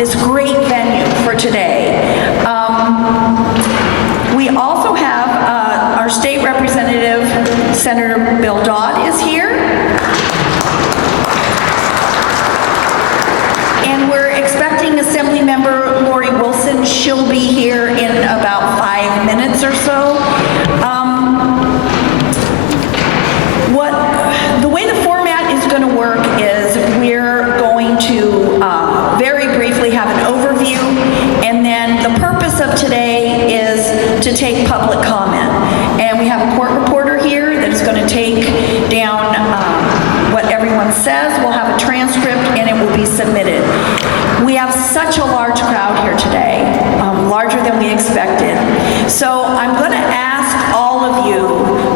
this great venue for today. We also have our state representative, Senator Bill Dodd, is here. And we're expecting Assembly Member Lori Wilson. She'll be here in about 5 minutes or so. The way the format is going to work is we're going to very briefly have an overview, and then the purpose of today is to take public comment. And we have a court reporter here that is going to take down what everyone says. We'll have a transcript and it will be submitted. We have such a large crowd here today, larger than we expected. So I'm going to ask all of you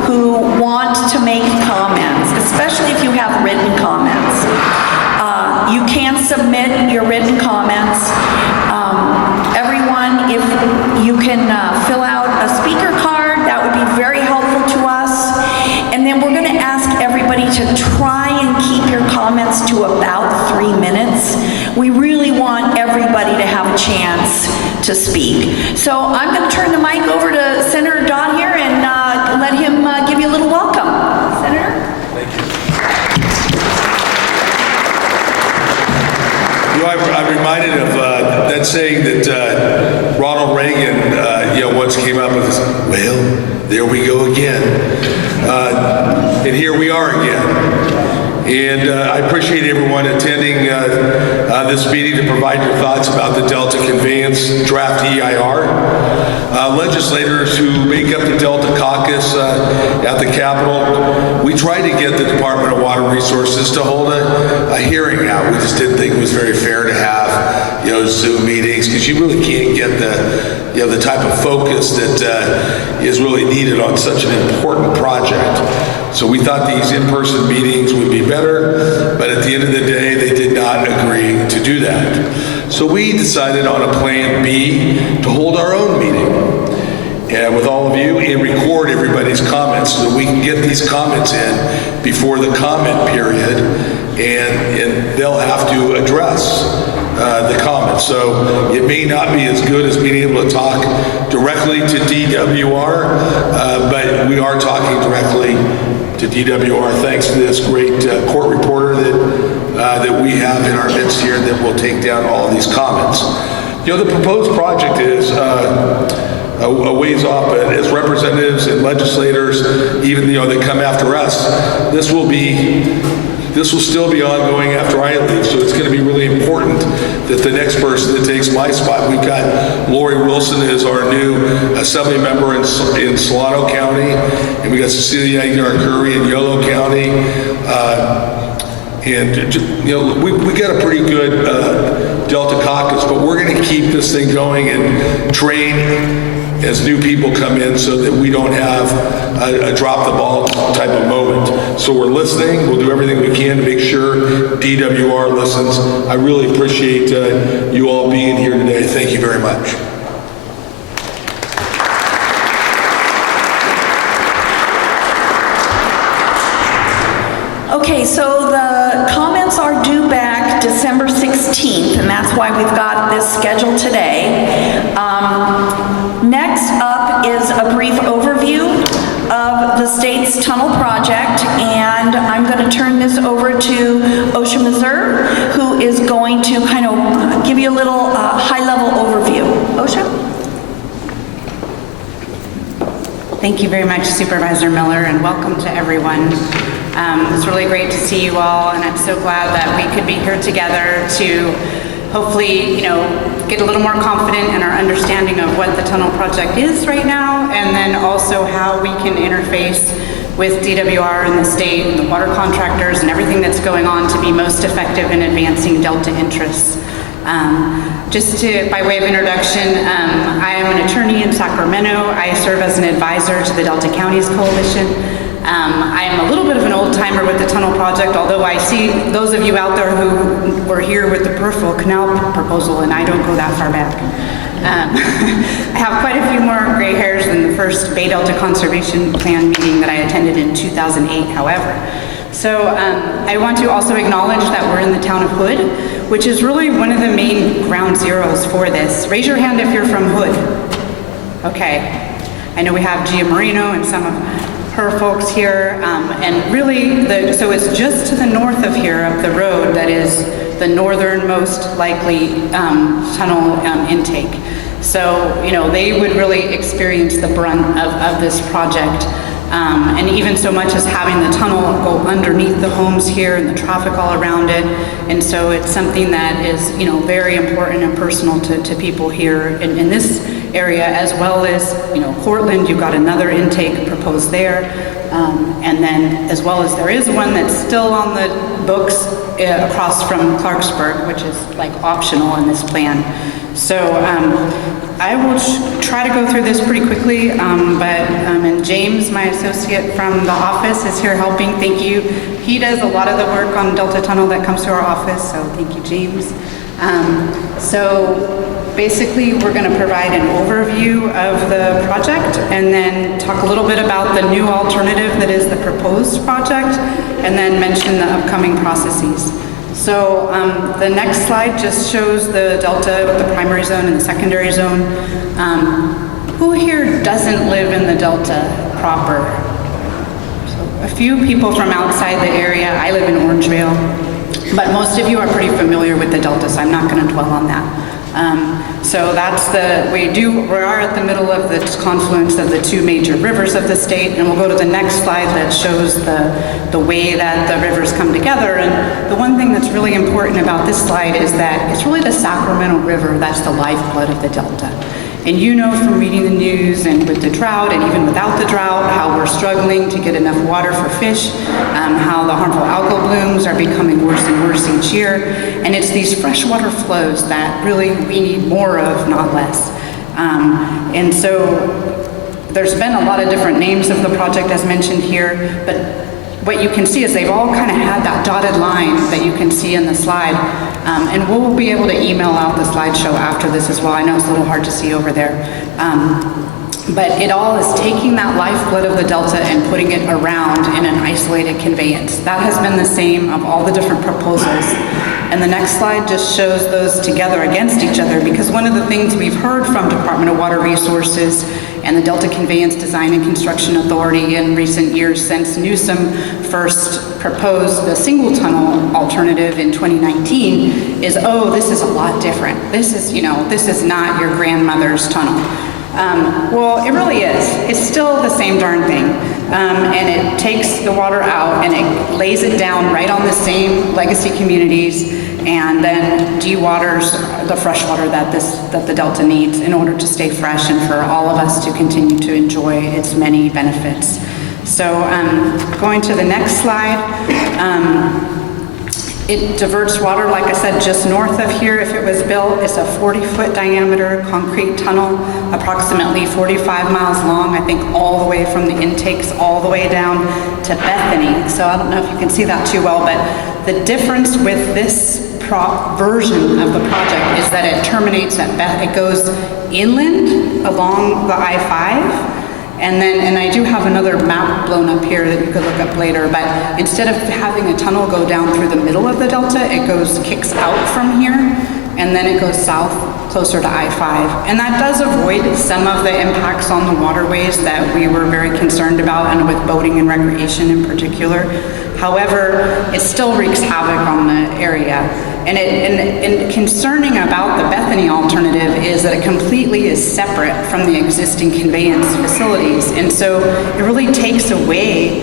who want to make comments, especially if you have written comments. You can submit your written comments. Everyone, if you can fill out a speaker card, that would be very helpful to us. And then we're going to ask everybody to try and keep your comments to about 3 minutes. We really want everybody to have a chance to speak. So I'm going to turn the mic over to Senator Dodd here and let him give you a little welcome. Senator? Thank you. I'm reminded of that saying that Ronald Reagan, once came up with, well, there we go again. And here we are again. And I appreciate everyone attending this meeting to provide your thoughts about the Delta Conveyance Draft EIR. Legislators who make up the Delta Caucus at the Capitol, we tried to get the Department of Water Resources to hold a hearing out. We just didn't think it was very fair to have, Zoom meetings, because you really can't get the type of focus that is really needed on such an important project. So we thought these in-person meetings would be better, but at the end of the day, they did not agree to do that. So we decided on a plan B to hold our own meeting with all of you and record everybody's comments so that we can get these comments in before the comment period, and they'll have to address the comments. So it may not be as good as being able to talk directly to DWR, but we are talking directly to DWR thanks to this great court reporter that we have in our midst here that will take down all these comments. The proposed project is a ways off, but as representatives and legislators, even that come after us, this will still be ongoing after I leave. So it's going to be really important that the next person that takes my spot, we've got Lori Wilson as our new assembly member in Solano County, and we got Cecilia Aguilar-Curry in Yolo County. We got a pretty good Delta Caucus, but we're going to keep this thing going and train as new people come in so that we don't have a drop the ball type of moment. So we're listening. We'll do everything we can to make sure DWR listens. I really appreciate you all being here today. Thank you very much. Okay, so the comments are due back December 16th, and that's why we've got this scheduled today. Next up is a brief overview of the state's tunnel project, and I'm going to turn this over to OSHA Missouri, who is going to kind of give you a little high-level overview. OSHA? Thank you very much, Supervisor Miller, and welcome to everyone. It's really great to see you all, and I'm so glad that we could be here together to hopefully, get a little more confident in our understanding of what the tunnel project is right now, and then also how we can interface with DWR and the state and the water contractors and everything that's going on to be most effective in advancing Delta interests. By way of introduction, I am an attorney in Sacramento. I serve as an advisor to the Delta Counties Coalition. I am a little bit of an old timer with the tunnel project, although I see those of you out there who were here with the peripheral canal proposal, and I don't go that far back. I have quite a few more gray hairs than the first Bay Delta Conservation Plan meeting that I attended in 2008, however. So I want to also acknowledge that we're in the town of Hood, which is really one of the main ground zeros for this. Raise your hand if you're from Hood. Okay. I know we have Gia Marino and some of her folks here, and really, so it's just to the north of here, of the road, that is the northernmost likely tunnel intake. So, you know, they would really experience the brunt of this project. And even so much as having the tunnel go underneath the homes here and the traffic all around it. And so it's something that is, you know, very important and personal to people here in this area, as well as, you know, Cortland, you've got another intake proposed there. And then as well as there is one that's still on the books across from Clarksburg, which is like optional in this plan. So I will try to go through this pretty quickly, and James, my associate from the office, is here helping. Thank you. He does a lot of the work on Delta Tunnel that comes to our office, so thank you, James. So basically, we're going to provide an overview of the project and then talk a little bit about the new alternative that is the proposed project, and then mention the upcoming processes. So the next slide just shows the delta with the primary zone and the secondary zone. Who here doesn't live in the delta proper? So a few people from outside the area. I live in Orangevale, but most of you are pretty familiar with the delta, so I'm not going to dwell on that. So that's we are at the middle of the confluence of the two major rivers of the state, and we'll go to the next slide that shows the way that the rivers come together. And the one thing that's really important about this slide is that it's really the Sacramento River that's the lifeblood of the Delta. And you know from reading the news and with the drought and even without the drought, how we're struggling to get enough water for fish, how the harmful algal blooms are becoming worse and worse each year. And it's these freshwater flows that really we need more of, not less. And so there's been a lot of different names of the project as mentioned here, but what you can see is they've all kind of had that dotted line that you can see in the slide. And we'll be able to email out the slideshow after this as well. I know it's a little hard to see over there. But it all is taking that lifeblood of the Delta and putting it around in an isolated conveyance. That has been the same of all the different proposals. And the next slide just shows those together against each other, because one of the things we've heard from Department of Water Resources and the Delta Conveyance Design and Construction Authority in recent years since Newsom first proposed the single tunnel alternative in 2019 is, oh, this is a lot different. This is not your grandmother's tunnel. Well, it really is. It's still the same darn thing. And it takes the water out and it lays it down right on the same legacy communities, and then dewaters the fresh water that the Delta needs in order to stay fresh and for all of us to continue to enjoy its many benefits. So going to the next slide. It diverts water, like I said, just north of here. If it was built, it's a 40-foot diameter concrete tunnel, approximately 45 miles long, I think all the way from the intakes all the way down to Bethany. So I don't know if you can see that too well, but the difference with this version of the project is that it terminates at it goes inland along the I-5. And I do have another map blown up here that you could look up later, but instead of having a tunnel go down through the middle of the Delta, it kicks out from here, and then it goes south closer to I-5. And that does avoid some of the impacts on the waterways that we were very concerned about, and with boating and recreation in particular. However, it still wreaks havoc on the area. And concerning about the Bethany alternative is that it completely is separate from the existing conveyance facilities. And so it really takes away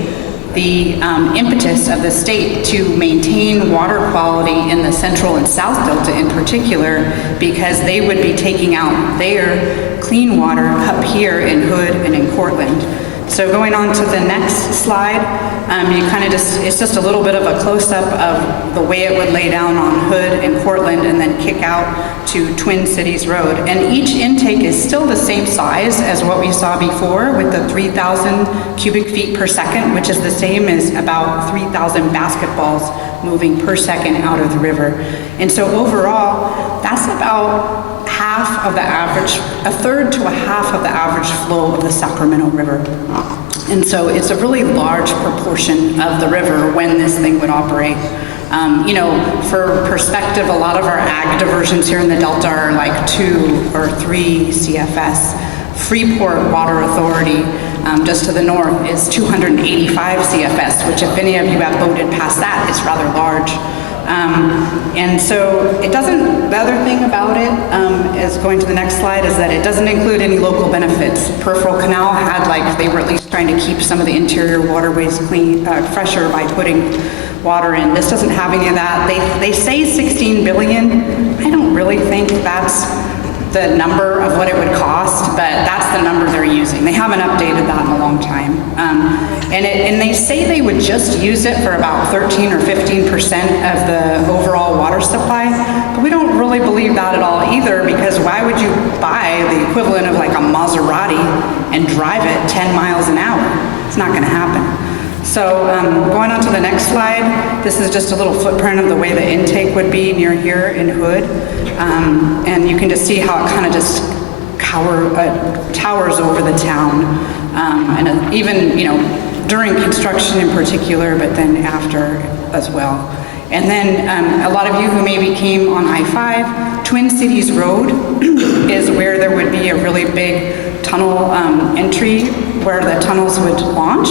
the impetus of the state to maintain water quality in the central and south Delta in particular, because they would be taking out their clean water up here in Hood and in Cortland. So going on to the next slide, it's just a little bit of a close-up of the way it would lay down on Hood and Cortland and then kick out to Twin Cities Road. And each intake is still the same size as what we saw before, with the 3,000 cubic feet per second, which is the same as about 3,000 basketballs moving per second out of the river. And so overall, that's about half of the average, a third to a half of the average flow of the Sacramento River. And so it's a really large proportion of the river when this thing would operate. You know, for perspective, a lot of our ag diversions here in the Delta are like 2 or 3 CFS. Freeport Water Authority, just to the north, is 285 CFS, which if any of you have boated past that, is rather large. And so it doesn't, the other thing about it is going to the next slide is that it doesn't include any local benefits. Peripheral Canal had like, they were at least trying to keep some of the interior waterways clean, fresher by putting water in. This doesn't have any of that. They say 16 billion. I don't really think that's the number of what it would cost, but that's the number they're using. They haven't updated that in a long time. And they say they would just use it for about 13 or 15% of the overall water supply, but we don't really believe that at all either, because why would you buy the equivalent of like a Maserati and drive it 10 miles an hour? It's not gonna happen. So going on to the next slide, this is just a little footprint of the way the intake would be near here in Hood. And you can just see how it kind of just towers over the town. And even, you know, during construction in particular, but then after as well. And then a lot of you who maybe came on I-5, Twin Cities Road is where there would be a really big tunnel entry where the tunnels would launch.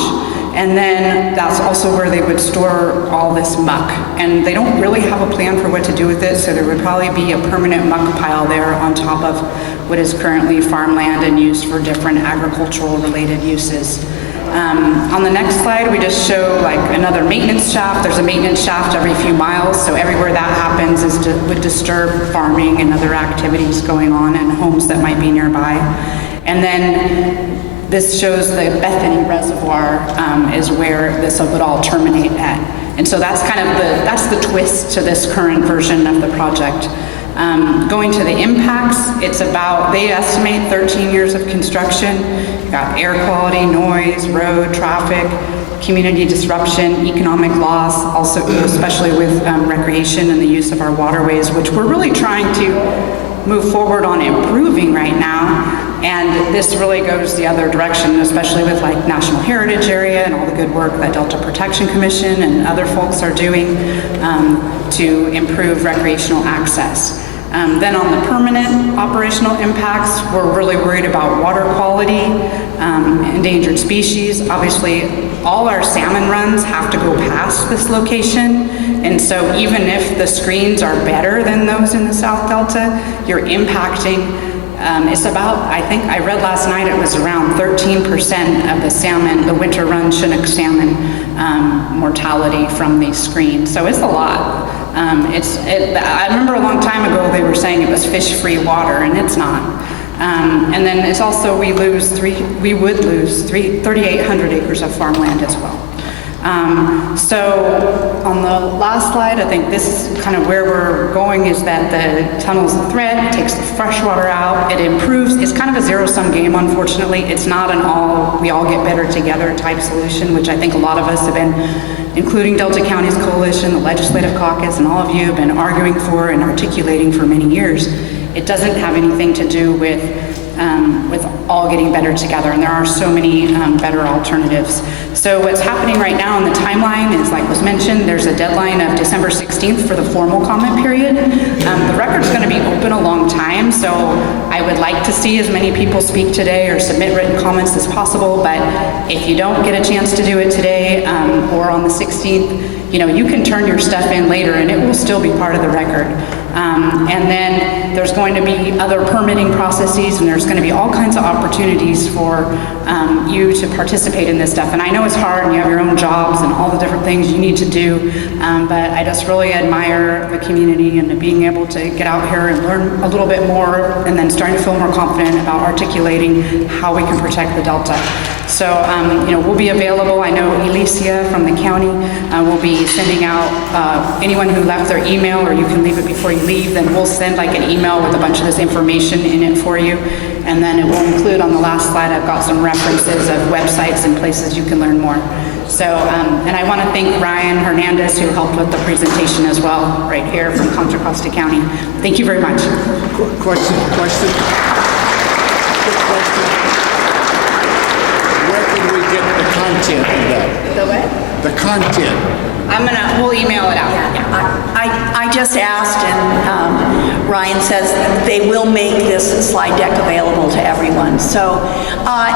And then that's also where they would store all this muck. And they don't really have a plan for what to do with it, so there would probably be a permanent muck pile there on top of what is currently farmland and used for different agricultural related uses. On the next slide, we just show like another maintenance shaft. There's a maintenance shaft every few miles, so everywhere that happens would disturb farming and other activities going on and homes that might be nearby. And then this shows the Bethany Reservoir is where this would all terminate at. And so that's kind of that's the twist to this current version of the project. Going to the impacts, it's about, they estimate 13 years of construction. You've got air quality, noise, road, traffic, community disruption, economic loss, also especially with recreation and the use of our waterways, which we're really trying to move forward on improving right now. And this really goes the other direction, especially with like National Heritage Area and all the good work that Delta Protection Commission and other folks are doing to improve recreational access. Then on the permanent operational impacts, we're really worried about water quality, endangered species. Obviously, all our salmon runs have to go past this location. And so even if the screens are better than those in the South Delta, you're impacting, it's about, I think I read last night, it was around 13% of the salmon, the winter run Chinook salmon mortality from these screens. So it's a lot. I remember a long time ago they were saying it was fish-free water, and it's not. And then it's also, we would lose 3,800 acres of farmland as well. So on the last slide, I think this is kind of where we're going, is that the tunnel's a threat, it takes the fresh water out, it improves, it's kind of a zero-sum game, unfortunately. It's not an we all get better together type solution, which I think a lot of us have been, including Delta County's coalition, the Legislative Caucus, and all of you have been arguing for and articulating for many years. It doesn't have anything to do with all getting better together, and there are so many better alternatives. So what's happening right now in the timeline is, like was mentioned, there's a deadline of December 16th for the formal comment period. The record's going to be open a long time, so I would like to see as many people speak today or submit written comments as possible, but if you don't get a chance to do it today or on the 16th, you know, you can turn your stuff in later and it will still be part of the record. And then there's going to be other permitting processes, and there's going to be all kinds of opportunities for you to participate in this stuff. And I know it's hard, and you have your own jobs and all the different things you need to do, but I just really admire the community and being able to get out here and learn a little bit more, and then starting to feel more confident about articulating how we can protect the Delta. So, you know, we'll be available. I know Alicia from the county will be sending out anyone who left their email, or you can leave it before you leave, then we'll send like an email with a bunch of this information in it for you. And then it will include on the last slide, I've got some references of websites and places you can learn more. So, and I want to thank Ryan Hernandez, who helped with the presentation as well, right here from Contra Costa County. Thank you very much. Question. Quick question. Where can we get the content of that? The what? The content. We'll email it out. I just asked, and Ryan says they will make this slide deck available to everyone. So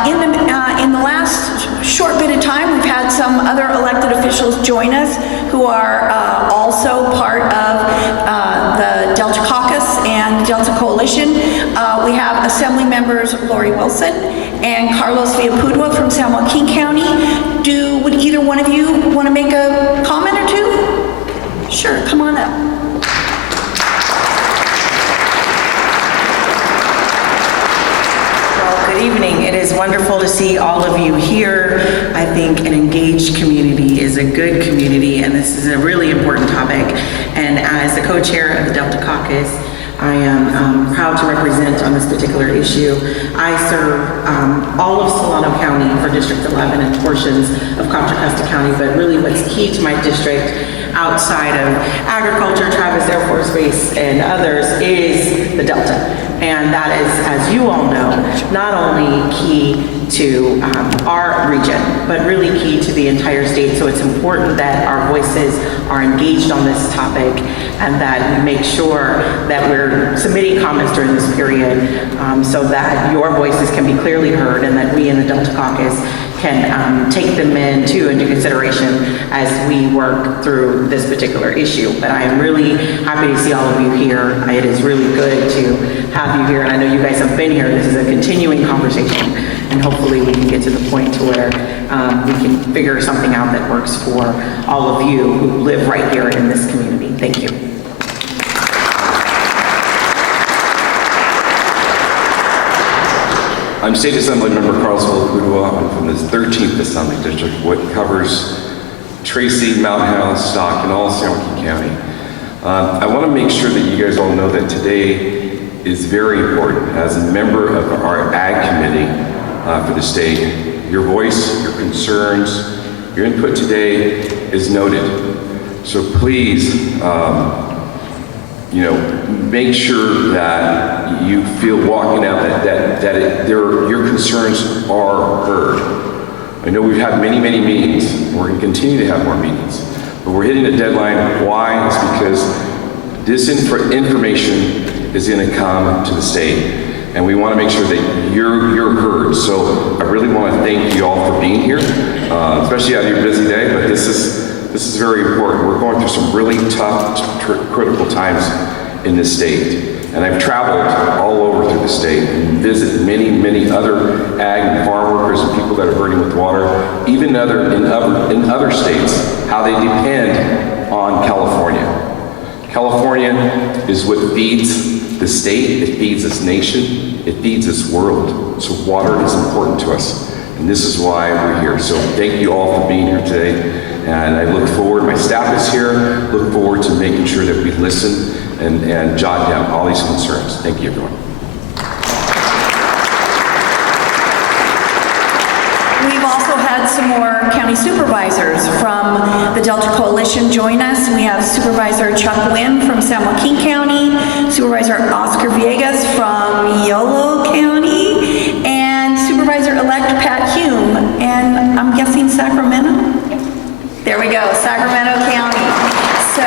in the last short bit of time, we've had some other elected officials join us who are also part of the Delta Caucus and Delta Coalition. We have Assembly members Lori Wilson and Carlos Villalpudua from San Joaquin County. Would either one of you want to make a comment or two? Sure, come on up. Well, good evening. It is wonderful to see all of you here. I think an engaged community is a good community, and this is a really important topic. And as the co-chair of the Delta Caucus, I am proud to represent on this particular issue. I serve all of Solano County for District 11 and portions of Contra Costa County, but really what's key to my district outside of agriculture, Travis Air Force Base, and others is the Delta. And that is, as you all know, not only key to our region, but really key to the entire state. So it's important that our voices are engaged on this topic and that we make sure that we're submitting comments during this period so that your voices can be clearly heard and that we in the Delta Caucus can take them into consideration as we work through this particular issue. But I am really happy to see all of you here. It is really good to have you here, and I know you guys have been here. This is a continuing conversation, and hopefully we can get to the point to where we can figure something out that works for all of you who live right here in this community. Thank you. I'm State Assembly Member Carlos Villalpudua. I'm from the 13th Assembly District, what covers Tracy, Mountain House, Stock, and all San Joaquin County. I want to make sure that you guys all know that today is very important. As a member of our Ag Committee for the state, your voice, your concerns, your input today is noted. So please, make sure that you feel walking out that your concerns are heard. I know we've had many, many meetings, and we're going to continue to have more meetings, but we're hitting a deadline. Why? It's because this information is going to come to the state, and we want to make sure that you're heard. So I really want to thank you all for being here, especially out of your busy day, but this is very important. We're going through some really tough, critical times in this state. And I've traveled all over through the state and visited many, many other ag and farm workers and people that are hurting with water, even in other states, how they depend on California. California is what feeds the state, it feeds this nation, it feeds this world. So water is important to us. And this is why we're here. So thank you all for being here today. And I look forward, my staff is here, look forward to making sure that we listen and jot down all these concerns. Thank you, everyone. We've also had some more county supervisors from the Delta Coalition join us. We have Supervisor Joaquin from San Joaquin County, Supervisor Oscar Villegas from Yolo County, and Supervisor-elect Pat Hume, and I'm guessing Sacramento? There we go, Sacramento County. So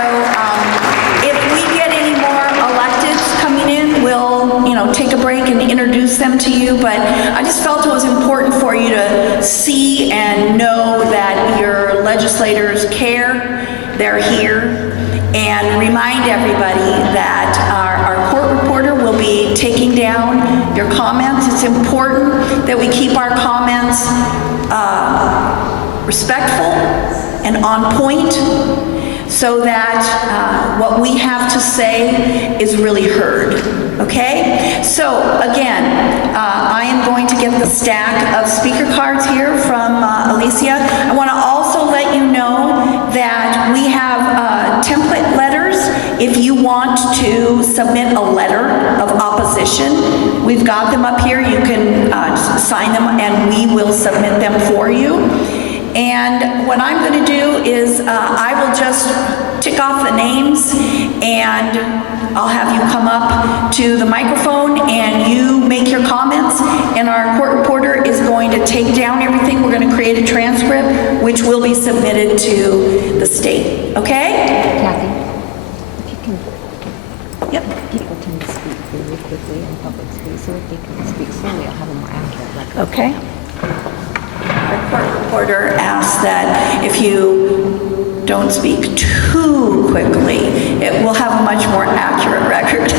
if we get any more electeds coming in, we'll take a break and introduce them to you, but I just felt it was important for you to see and know that your legislators care, they're here, and remind everybody that our court reporter will be taking down your comments. It's important that we keep our comments respectful and on point, so that what we have to say is really heard, okay? So again, I am going to get the stack of speaker cards here from Alicia. I want to also let you know that we have template letters. If you want to submit a letter of opposition, we've got them up here. You can sign them and we will submit them for you. And what I'm going to do is I will just tick off the names and I'll have you come up to the microphone and you make your comments, and our court reporter is going to take down everything. We're going to create a which will be submitted to the state, okay? Kathy, if you can, Yep. people tend to speak really quickly in public space, so if they can speak slowly, I'll have a more accurate record. Okay. Our court reporter asks that if you don't speak too quickly, it will have a much more accurate record.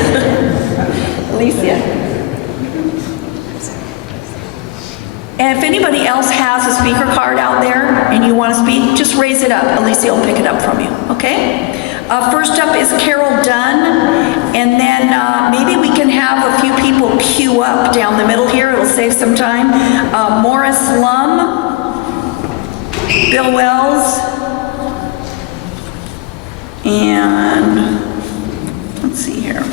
Alicia. And if anybody else has a speaker card out there and you want to speak, just raise it up. Alicia will pick it up from you, okay? First up is Carol Dunn, and then maybe we can have a few people queue up down the middle here. It'll save some time. Morris Lum, Bill Wells, and let's see here.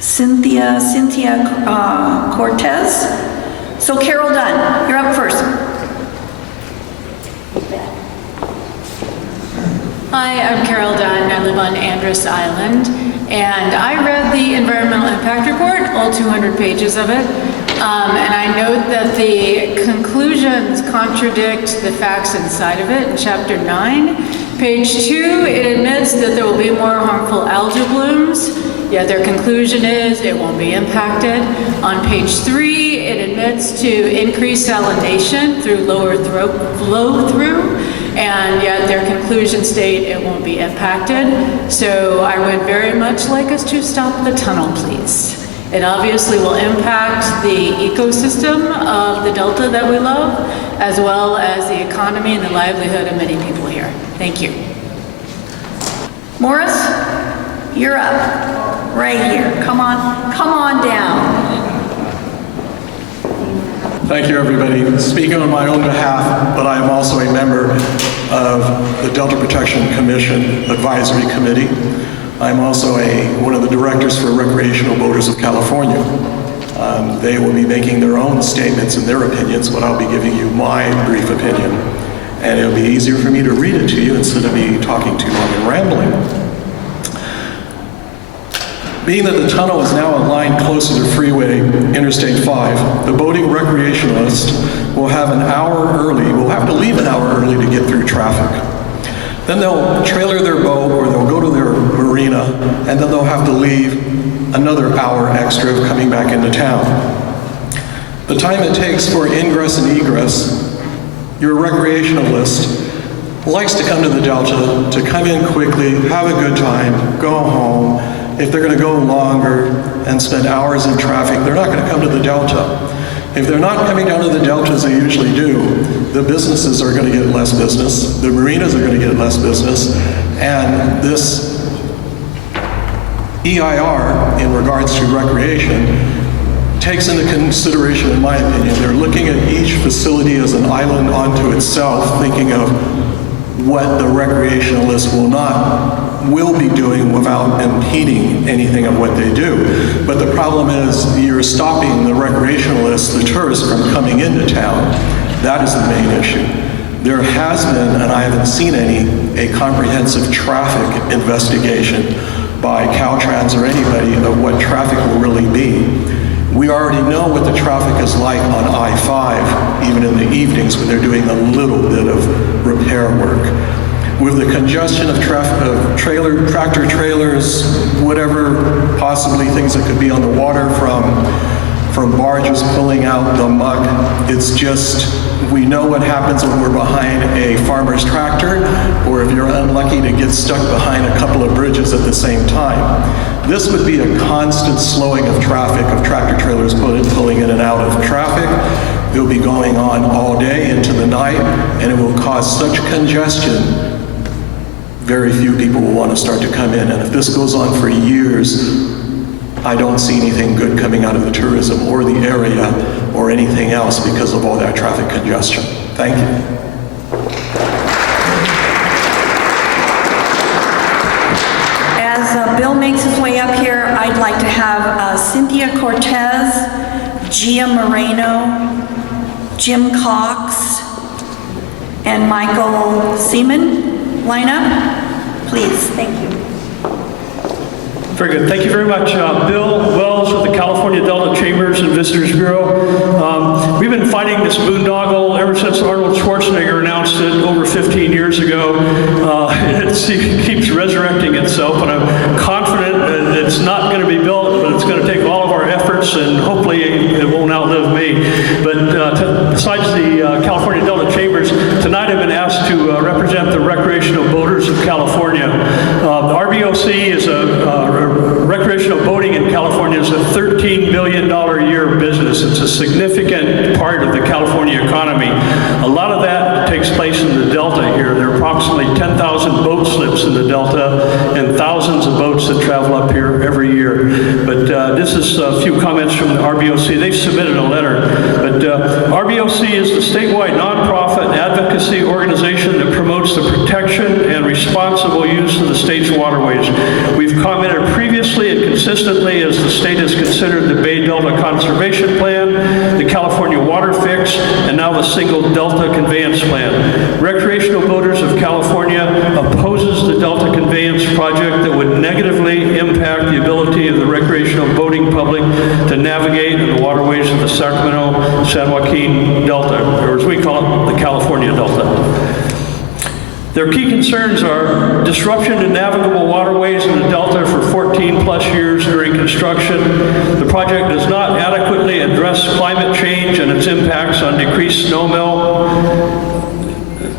Cynthia Cortez. So Carol Dunn, you're up first. Hi, I'm Carol Dunn. I live on Andros Island, and I read the environmental impact report, all 200 pages of it, and I note that the conclusions contradict the facts inside of it. In Chapter 9, page 2, it admits that there will be more harmful algal blooms, yet their conclusion is it won't be impacted. On page 3, it admits to increase salination through lower flow through, and yet their conclusion state it won't be impacted. So I would very much like us to stop the tunnel, please. It obviously will impact the ecosystem of the delta that we love, as well as the economy and the livelihood of many people here. Thank you. Morris, you're up. Right here. Come on down. Thank you, everybody. Speaking on my own behalf, but I am also a member of the Delta Protection Commission Advisory Committee. I'm also one of the directors for Recreational Boaters of California. They will be making their own statements and their opinions, but I'll be giving you my brief opinion. And it'll be easier for me to read it to you instead of me talking too long and rambling. Being that the tunnel is now aligned closer to Freeway Interstate 5, the boating recreationalist will have to leave an hour early to get through traffic. Then they'll trailer their boat or they'll go to their marina, and then they'll have to leave another hour extra of coming back into town. The time it takes for ingress and egress, your recreationalist likes to come to the Delta, to come in quickly, have a good time, go home. If they're going to go longer and spend hours in traffic, they're not going to come to the Delta. If they're not coming down to the Delta as they usually do, the businesses are going to get less business, the marinas are going to get less business, and this EIR, in regards to recreation, takes into consideration, in my opinion, they're looking at each facility as an island unto itself, thinking of what the recreationalist will be doing without impeding anything of what they do. But the problem is you're stopping the recreationalists, the tourists, from coming into town. That is the main issue. There has been, and I haven't seen any, a comprehensive traffic investigation by Caltrans or anybody of what traffic will really be. We already know what the traffic is like on I-5, even in the evenings when they're doing a little bit of repair work. With the congestion of tractor trailers, whatever possibly things that could be on the water from barges pulling out the muck, it's just, we know what happens when we're behind a farmer's tractor, or if you're unlucky to get stuck behind a couple of bridges at the same time. This would be a constant slowing of traffic, of tractor trailers pulling in and out of traffic. It will be going on all day into the night, and it will cause such congestion, very few people will want to start to come in. And if this goes on for years, I don't see anything good coming out of the tourism or the area or anything else because of all that traffic congestion. Thank you. As Bill makes his way up here, I'd like to have Cynthia Cortez, Gia Moreno, Jim Cox, and Michael Seaman line up. Please, thank you. Very good. Thank you very much. Bill Wells with the California Delta Chambers and Visitors Bureau. We've been fighting this boondoggle ever since Arnold Schwarzenegger announced it over 15 years ago. It keeps resurrecting itself, and I'm confident that it's not going to be built, but it's going to take all of our efforts, and hopefully it won't outlive me. But besides the California Delta Chambers, tonight I've been asked to represent the recreational boaters of California. The RBOC is recreational boating in California is a $13 billion a year business. It's a significant part of the California economy. A lot of that takes place in the Delta here. There are approximately 10,000 boat slips in the Delta and thousands of boats that travel up here every year. But this is a few comments from the RBOC. They submitted a letter. But RBOC is the statewide nonprofit advocacy organization that promotes the protection and responsible use of the state's waterways. We've commented previously and consistently as the state has considered the Bay Delta Conservation Plan, the California Water Fix, and now the Single Delta Conveyance Plan. Recreational boaters of California opposes the Delta Conveyance project that would negatively impact the ability of the recreational boating public to navigate in the waterways of the Sacramento-San Joaquin Delta, or as we call it, the California Delta. Their key concerns are disruption to navigable waterways in the Delta for 14 plus years during construction. The project does not adequately address climate change and its impacts on decreased snowmelt,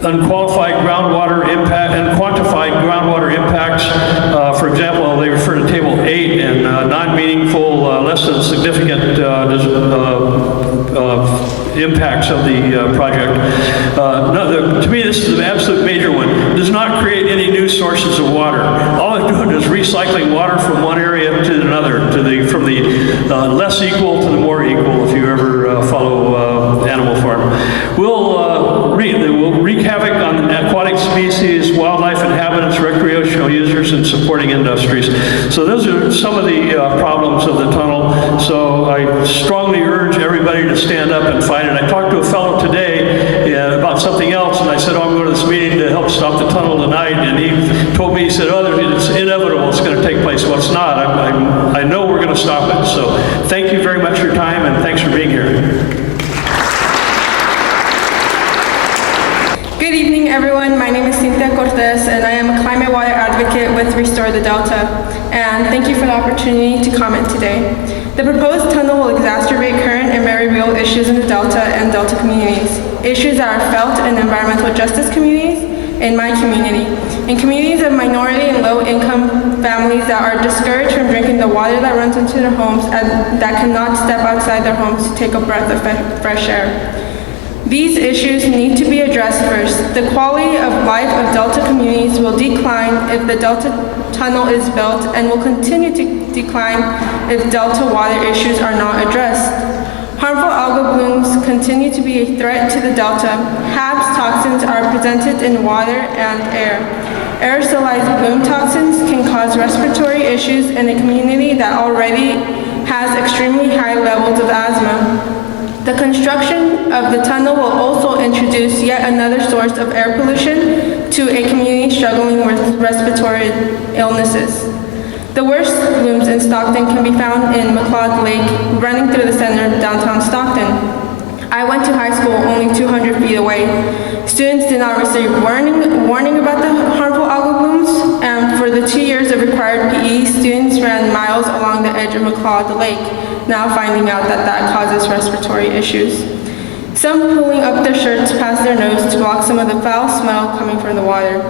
unqualified groundwater impact, and quantified groundwater impacts. For example, they refer to Table 8 and non-meaningful, less than significant impacts of the project. To me, this is an absolute major one. It does not create any new sources of water. All it's doing is recycling water from one area to another, from the less equal to the more equal, if you ever follow Animal Farm. We'll wreak havoc on aquatic species, wildlife inhabitants, recreational users, and supporting industries. So those are some of the problems of the tunnel. So I strongly urge everybody to stand up and fight it. I talked to a fellow today about something else, and I said, I'm going to this meeting to help stop the tunnel tonight, and he told me, he said, it's inevitable, it's going to take place. Well, it's not. I know we're going to stop it. So thank you very much for your time, and thanks for being here. Good evening, everyone. My name is Cynthia Cortez, and I am a climate water advocate with Restore the Delta. And thank you for the opportunity to comment today. The proposed tunnel will exacerbate current and very real issues in the Delta and Delta communities. Issues that are felt in environmental justice communities, in my community, in communities of minority and low-income families that are discouraged from drinking the water that runs into their homes and that cannot step outside their homes to take a breath of fresh air. These issues need to be addressed first. The quality of life of Delta communities will decline if the Delta tunnel is built and will continue to decline if Delta water issues are not addressed. Harmful algal blooms continue to be a threat to the Delta. HABs toxins are presented in water and air. Aerosolized bloom toxins can cause respiratory issues in a community that already has extremely high levels of asthma. The construction of the tunnel will also introduce yet another source of air pollution to a community struggling with respiratory illnesses. The worst blooms in Stockton can be found in McLeod Lake, running through the center of downtown Stockton. I went to high school only 200 feet away. Students did not receive warning about the harmful algal blooms, and for the 2 years of required PE, students ran miles along the edge of McLeod Lake, now finding out that causes respiratory issues. Some pulling up their shirts past their nose to block some of the foul smell coming from the water.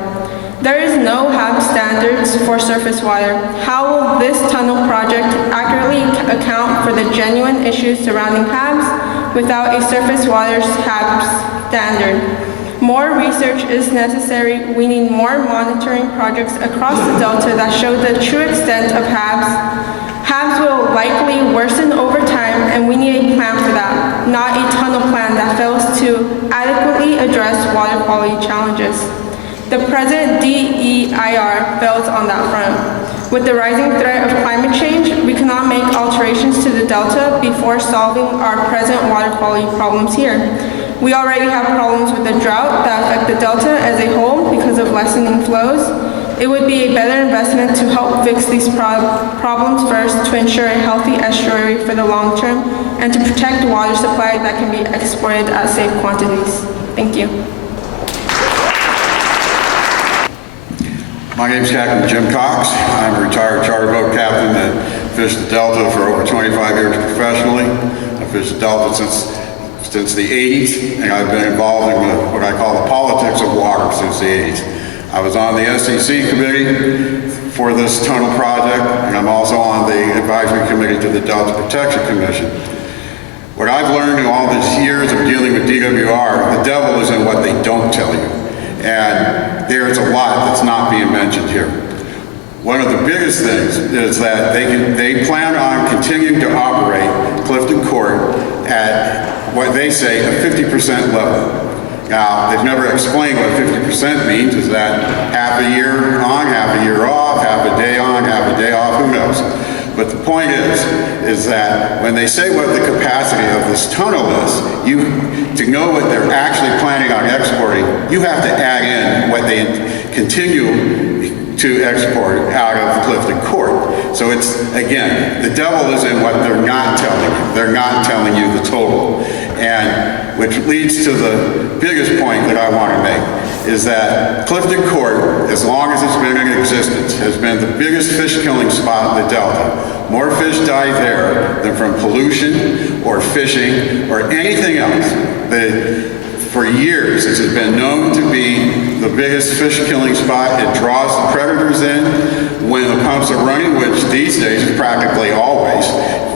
There is no HAB standards for surface water. How will this tunnel project accurately account for the genuine issues surrounding HABs without a surface water HAB standard? More research is necessary. We need more monitoring projects across the Delta that show the true extent of HABs. HABs will likely worsen over time, and we need a plan for that, not a tunnel plan that fails to adequately address water quality challenges. The present DEIR fails on that front. With the rising threat of climate change, we cannot make alterations to the Delta before solving our present water quality problems here. We already have problems with the drought that affect the Delta as a whole because of lessening flows. It would be a better investment to help fix these problems first, to ensure a healthy estuary for the long term, and to protect water supply that can be exported at safe quantities. Thank you. My name is Captain Jim Cox. I'm a retired charter boat captain that fished the Delta for over 25 years professionally. I fished the Delta since the 80s, and I've been involved in what I call the politics of water since the 80s. I was on the SEC committee for this tunnel project, and I'm also on the advisory committee to the Delta Protection Commission. What I've learned in all these years of dealing with DWR, the devil is in what they don't tell you. And there's a lot that's not being mentioned here. One of the biggest things is that they plan on continuing to operate Clifton Court at what they say a 50% level. Now, they've never explained what 50% means. Is that half a year on, half a year off, half a day on, half a day off, who knows? But the point is that when they say what the capacity of this tunnel is, to know what they're actually planning on exporting, you have to add in what they continue to export out of Clifton Court. So it's, again, the devil is in what they're not telling you. They're not telling you the total. And which leads to the biggest point that I want to make, is that Clifton Court, as long as it's been in existence, has been the biggest fish killing spot in the Delta. More fish die there than from pollution or fishing or anything else. For years, this has been known to be the biggest fish killing spot. It draws the predators in when the pumps are running, which these days is practically always.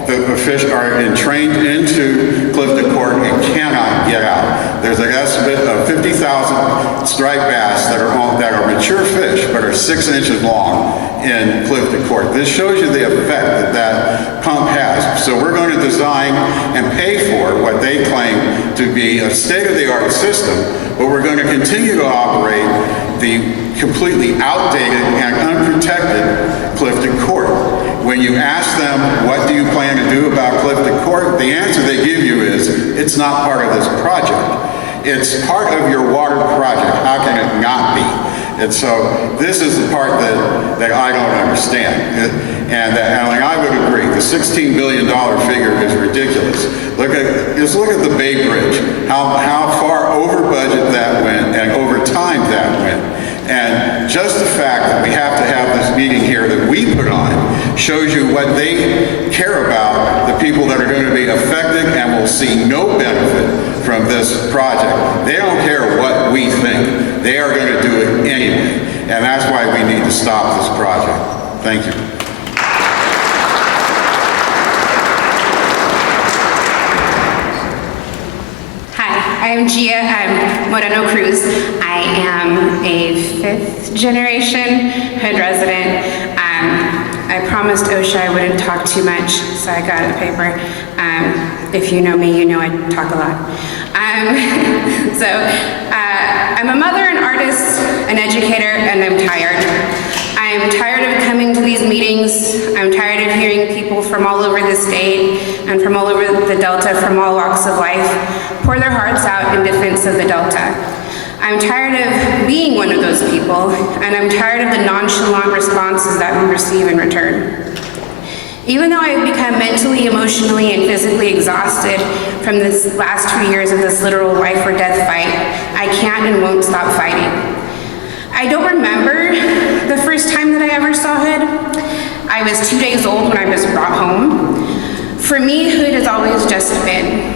The fish are entrained into Clifton Court and cannot get out. There's an estimate of 50,000 striped bass that are mature fish, but are 6 inches long in Clifton Court. This shows you the effect that pump has. So we're going to design and pay for what they claim to be a state-of-the-art system, but we're going to continue to operate the completely outdated and unprotected Clifton Court. When you ask them, what do you plan to do about Clifton Court? The answer they give you is, it's not part of this project. It's part of your water project. How can it not be? And so this is the part that I don't understand. And I would agree, the $16 billion figure is ridiculous. Just look at the Bay Bridge, how far over budget that went and over time that went. And just the fact that we have to have this meeting here that we put on shows you what they care about, the people that are going to be affected and will see no benefit from this project. They don't care what we think. They are going to do it anyway. And that's why we need to stop this project. Thank you. I'm Gia Moreno Cruz. I am a 5th generation Hood resident. I promised OSHA I wouldn't talk too much, so I got a paper. If you know me, you know I talk a lot. I'm a mother, an artist, an educator, and I'm tired. I'm tired of coming to these meetings. I'm tired of hearing people from all over the state and from all over the Delta, from all walks of life, pour their hearts out in defense of the Delta. I'm tired of being one of those people, and I'm tired of the nonchalant responses that we receive in return. Even though I've become mentally, emotionally, and physically exhausted from this last 2 years of this literal life or death fight, I can't and won't stop fighting. I don't remember the first time that I ever saw Hood. I was 2 days old when I was brought home. For me, Hood has always just been.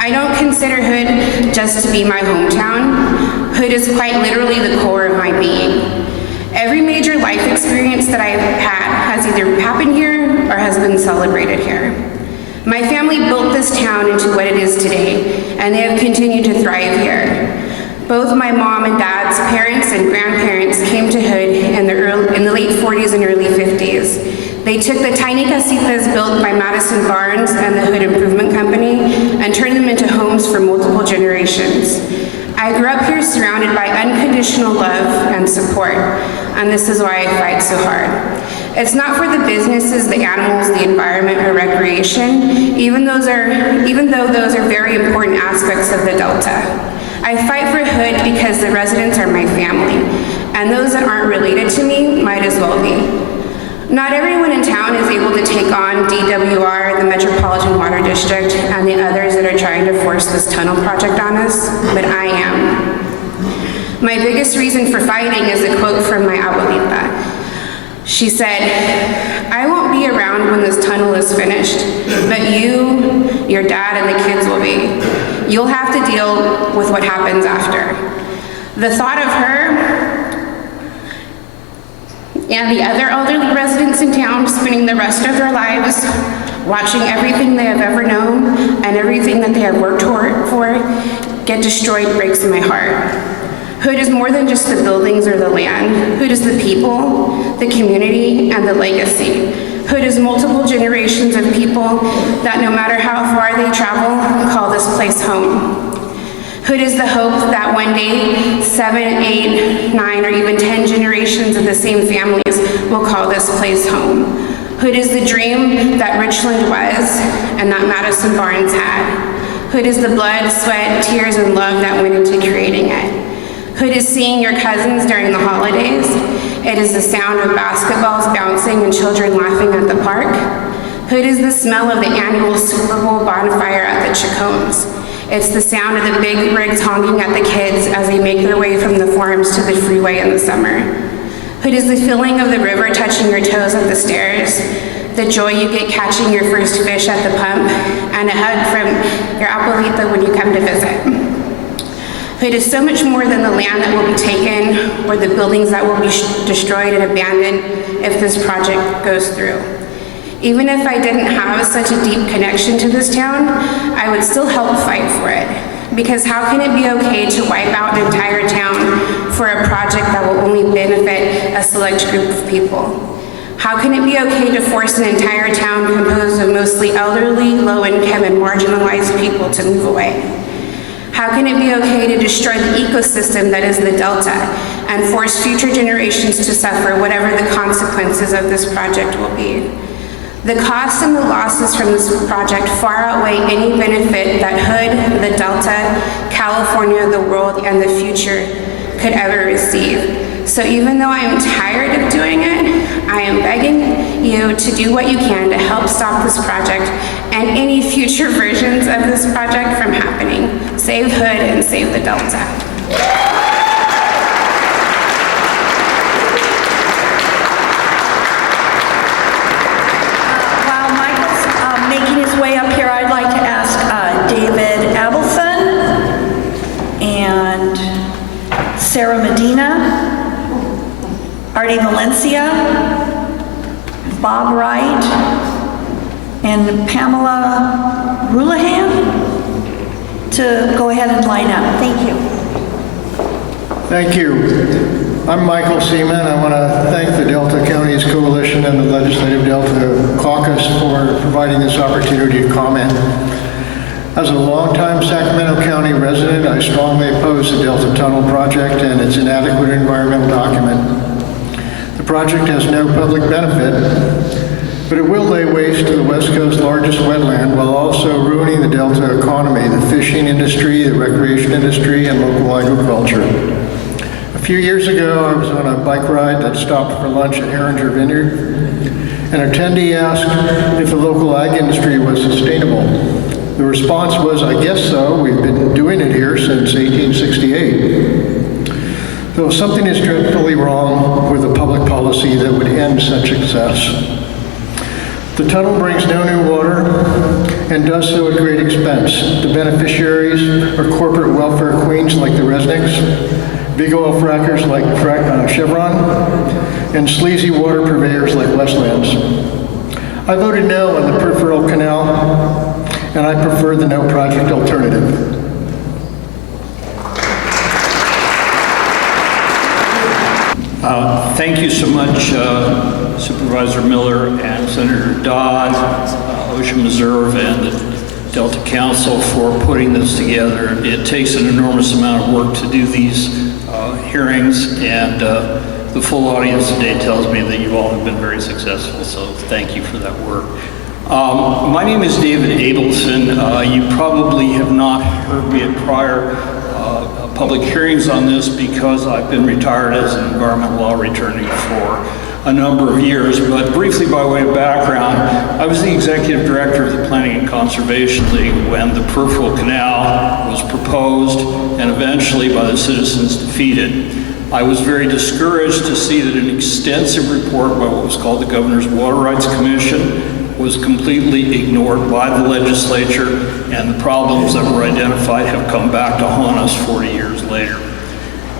I don't consider Hood just to be my hometown. Hood is quite literally the core of my being. Every major life experience that I've had has either happened here or has been celebrated here. My family built this town into what it is today, and they have continued to thrive here. Both my mom and dad's parents and grandparents came to Hood in the late 40s and early 50s. They took the tiny casitas built by Madison Barnes and the Hood Improvement Company and turned them into homes for multiple generations. I grew up here surrounded by unconditional love and support, and this is why I fight so hard. It's not for the businesses, the animals, the environment, or recreation, even though those are very important aspects of the Delta. I fight for Hood because the residents are my family, and those that aren't related to me might as well be. Not everyone in town is able to take on DWR, the Metropolitan Water District, and the others that are trying to force this tunnel project on us, but I am. My biggest reason for fighting is a quote from my abuelita. She said, "I won't be around when this tunnel is finished, but you, your dad, and the kids will be. You'll have to deal with what happens after." The thought of her and the other elderly residents in town spending the rest of their lives watching everything they have ever known and everything that they have worked for get destroyed breaks my heart. Hood is more than just the buildings or the land. Hood is the people, the community, and the legacy. Hood is multiple generations of people that no matter how far they travel, call this place home. Hood is the hope that one day 7, 8, 9, or even 10 generations of the same families will call this place home. Hood is the dream that Richland was and that Madison Barnes had. Hood is the blood, sweat, tears, and love that went into creating it. Hood is seeing your cousins during the holidays. It is the sound of basketballs bouncing and children laughing at the park. Hood is the smell of the annual Super Bowl bonfire at the Chacones. It's the sound of the big rigs honking at the kids as they make their way from the farms to the freeway in the summer. Hood is the feeling of the river touching your toes at the stairs, the joy you get catching your first fish at the pump, and a hug from your abuelita when you come to visit. Hood is so much more than the land that will be taken or the buildings that will be destroyed and abandoned if this project goes through. Even if I didn't have such a deep connection to this town, I would still help fight for it. Because how can it be okay to wipe out an entire town for a project that will only benefit a select group of people? How can it be okay to force an entire town composed of mostly elderly, low-income, and marginalized people to move away? How can it be okay to destroy the ecosystem that is the Delta and force future generations to suffer whatever the consequences of this project will be? The costs and the losses from this project far outweigh any benefit that Hood, the Delta, California, the world, and the future could ever receive. So even though I am tired of doing it, I am begging you to do what you can to help stop this project and any future versions of this project from happening. Save Hood and save the Delta. Making his way up here, I'd like to ask David Abelson and Sarah Medina, Artie Valencia, Bob Wright, and Pamela Rulahan to go ahead and line up. Thank you. Thank you. I'm Michael Seaman. I want to thank the Delta Counties Coalition and the Legislative Delta Caucus for providing this opportunity to comment. As a longtime Sacramento County resident, I strongly oppose the Delta Tunnel project and its inadequate environmental document. The project has no public benefit, but it will lay waste to the West Coast's largest wetland while also ruining the Delta economy, the fishing industry, the recreation industry, and local agriculture. A few years ago, I was on a bike ride that stopped for lunch at Herringer Vineyard. An attendee asked if the local ag industry was sustainable. The response was, "I guess so. We've been doing it here since 1868. Though something is dreadfully wrong with a public policy that would end such success. The tunnel brings no new water and does so at great expense. The beneficiaries are corporate welfare queens like the Resnicks, big oil frackers like Chevron, and sleazy water purveyors like Westlands. I voted no on the peripheral canal, and I prefer the no project alternative." Thank you so much, Supervisor Miller and Senator Dodd, Ocean Reserve, and the Delta Council for putting this together. It takes an enormous amount of work to do these hearings, and the full audience today tells me that you all have been very successful, so thank you for that work. My name is David Abelson. You probably have not heard me at prior public hearings on this because I've been retired as an environmental law attorney for a number of years, but briefly by way of background, I was the executive director of the Planning and Conservation League when the peripheral canal was proposed and eventually by the citizens defeated. I was very discouraged to see that an extensive report by what was called the Governor's Water Rights Commission was completely ignored by the legislature, and the problems that were identified have come back to haunt us 40 years later.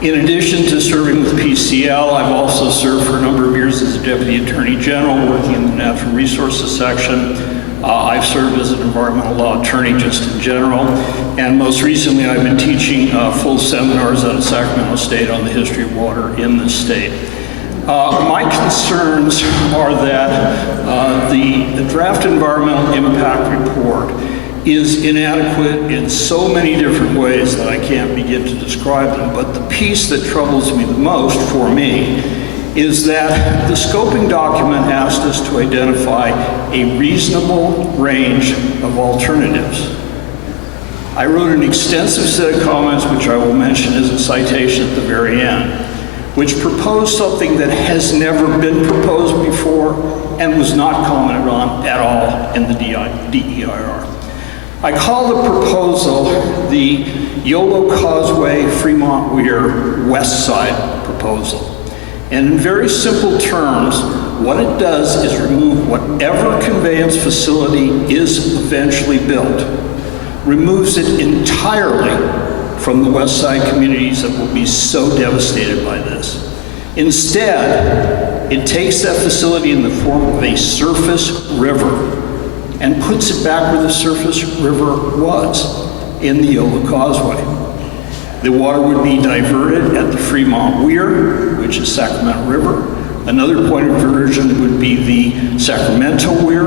In addition to serving with PCL, I've also served for a number of years as a Deputy Attorney General working in the Natural Resources section. I've served as an environmental law attorney just in general, and most recently I've been teaching full seminars out of Sacramento State on the history of water in this state. My concerns are that the draft environmental impact report is inadequate in so many different ways that I can't begin to describe them, but the piece that troubles me the most for me is that the scoping document asked us to identify a reasonable range of alternatives. I wrote an extensive set of comments, which I will mention as a citation at the very end, which proposed something that has never been proposed before and was not commented on at all in the DEIR. I call the proposal the Yolo Causeway Fremont Weir West Side proposal. And in very simple terms, what it does is remove whatever conveyance facility is eventually built, removes it entirely from the West Side communities that will be so devastated by this. Instead, it takes that facility in the form of a surface river and puts it back where the surface river was, in the Yolo Causeway. The water would be diverted at the Fremont Weir, which is Sacramento River. Another point of diversion would be the Sacramento Weir,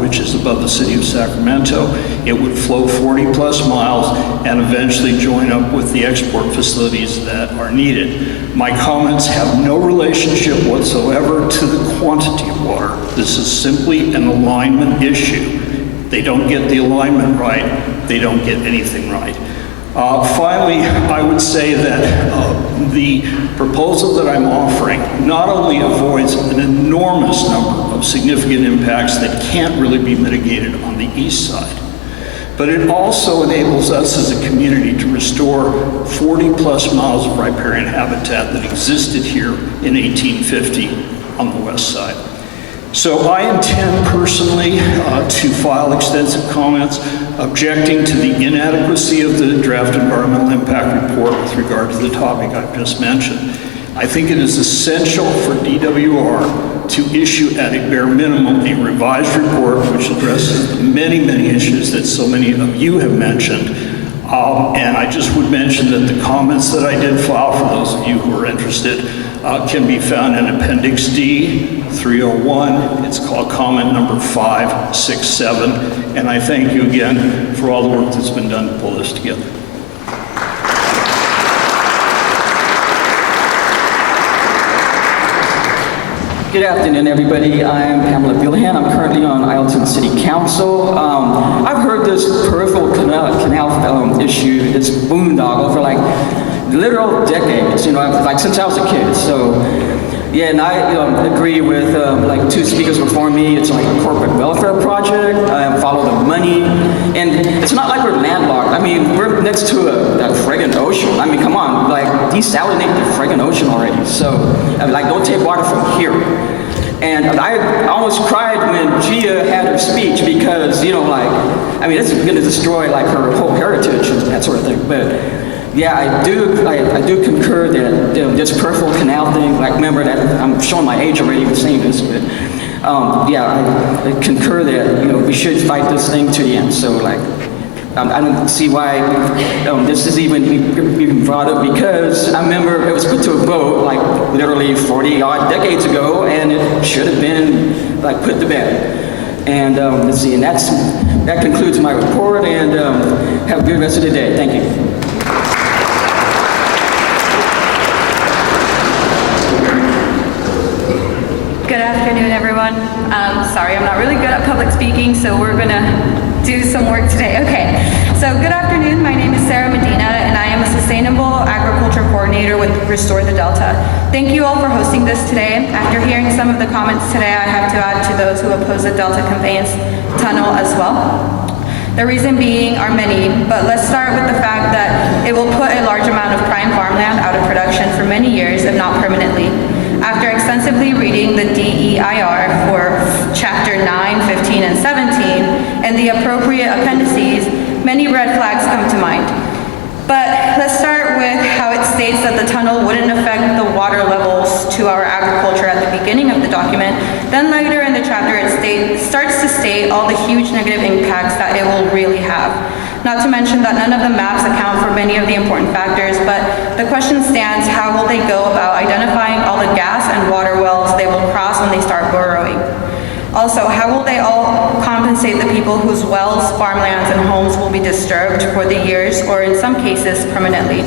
which is above the city of Sacramento. It would flow 40 plus miles and eventually join up with the export facilities that are needed. My comments have no relationship whatsoever to the quantity of water. This is simply an alignment issue. They don't get the alignment right, they don't get anything right. Finally, I would say that the proposal that I'm offering not only avoids an enormous number of significant impacts that can't really be mitigated on the east side, but it also enables us as a community to restore 40 plus miles of riparian habitat that existed here in 1850 on the west side. So I intend personally to file extensive comments objecting to the inadequacy of the draft environmental impact report with regard to the topic I've just mentioned. I think it is essential for DWR to issue at a bare minimum a revised report which addresses the many, many issues that so many of you have mentioned. And I just would mention that the comments that I did file, for those of you who are interested, can be found in Appendix D, 301. It's called comment number 567. And I thank you again for all the work that's been done to pull this together. Good afternoon, everybody. I'm Pamela Bilhan. I'm currently on Ileton City Council. I've heard this peripheral canal issue, this boondoggle, for like literal decades, like since I was a kid. So, yeah, and I agree with like two speakers before me. It's like a corporate welfare project. Follow the money, and it's not like we're landlocked. I mean, we're next to that friggin' ocean. I mean, come on, like desalinate the friggin' ocean already. So, like, don't take water from here. And I almost cried when Gia had her speech because, this is going to destroy like her whole heritage and that sort of thing. But yeah, I do concur that this peripheral canal thing, like, remember that I'm showing my age already with saying this, but I concur that, we should fight this thing to the end. So like, I don't see why this is even brought up, because I remember it was put to a vote like literally 40 odd decades ago, and it should have been like put to bed. And let's see, and that concludes my report, and have a good rest of the day. Thank you. Good afternoon, everyone. Sorry, I'm not really good at public speaking, so we're gonna do some work today. Okay. So good afternoon, my name is Sarah Medina and I am a Sustainable Agriculture Coordinator with Restore the Delta. Thank you all for hosting this today. After hearing some of the comments today, I have to add to those who oppose the Delta Conveyance Tunnel as well. The reason being are many, but let's start with the fact that it will put a large amount of prime farmland out of production for many years, if not permanently. After extensively reading the DEIR for Chapter 9, 15, and 17, and the appropriate appendices, many red flags come to mind. But let's start with how it states that the tunnel wouldn't affect the water levels to our agriculture at the beginning of the document. Then later in the chapter, it starts to state all the huge negative impacts that it will really have. Not to mention that none of the maps account for many of the important factors, but the question stands, how will they go about identifying all the gas and water wells they will cross when they start burrowing? Also, how will they all compensate the people whose wells, farmlands, and homes will be disturbed for the years, or in some cases, permanently?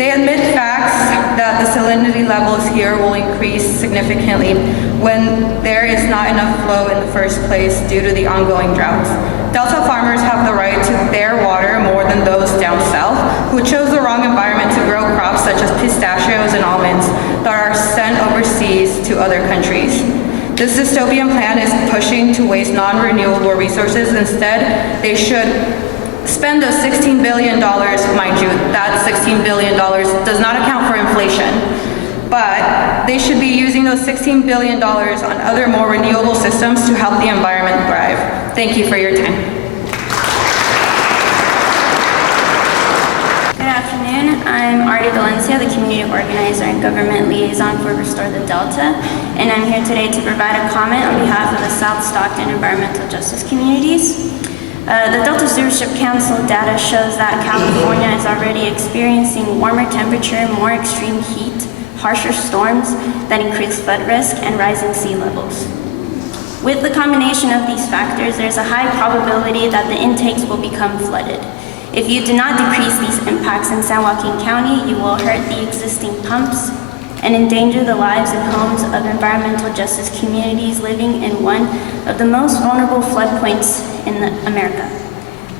They admit facts that the salinity levels here will increase significantly when there is not enough flow in the first place due to the ongoing droughts. Delta farmers have the right to their water more than those down south, who chose the wrong environment to grow crops such as pistachios and almonds that are sent overseas to other countries. This dystopian plan is pushing to waste non-renewable resources. Instead, they should spend those $16 billion, mind you, that $16 billion does not account for inflation, but they should be using those $16 billion on other more renewable systems to help the environment thrive. Thank you for your time. Good afternoon, I'm Artie Valencia, the Community Organizer and Government Liaison for Restore the Delta, and I'm here today to provide a comment on behalf of the South Stockton environmental justice communities. The Delta Stewardship Council data shows that California is already experiencing warmer temperature, more extreme heat, harsher storms that increase flood risk, and rising sea levels. With the combination of these factors, there's a high probability that the intakes will become flooded. If you do not decrease these impacts in San Joaquin County, you will hurt the existing pumps and endanger the lives and homes of environmental justice communities living in one of the most vulnerable floodplains in America.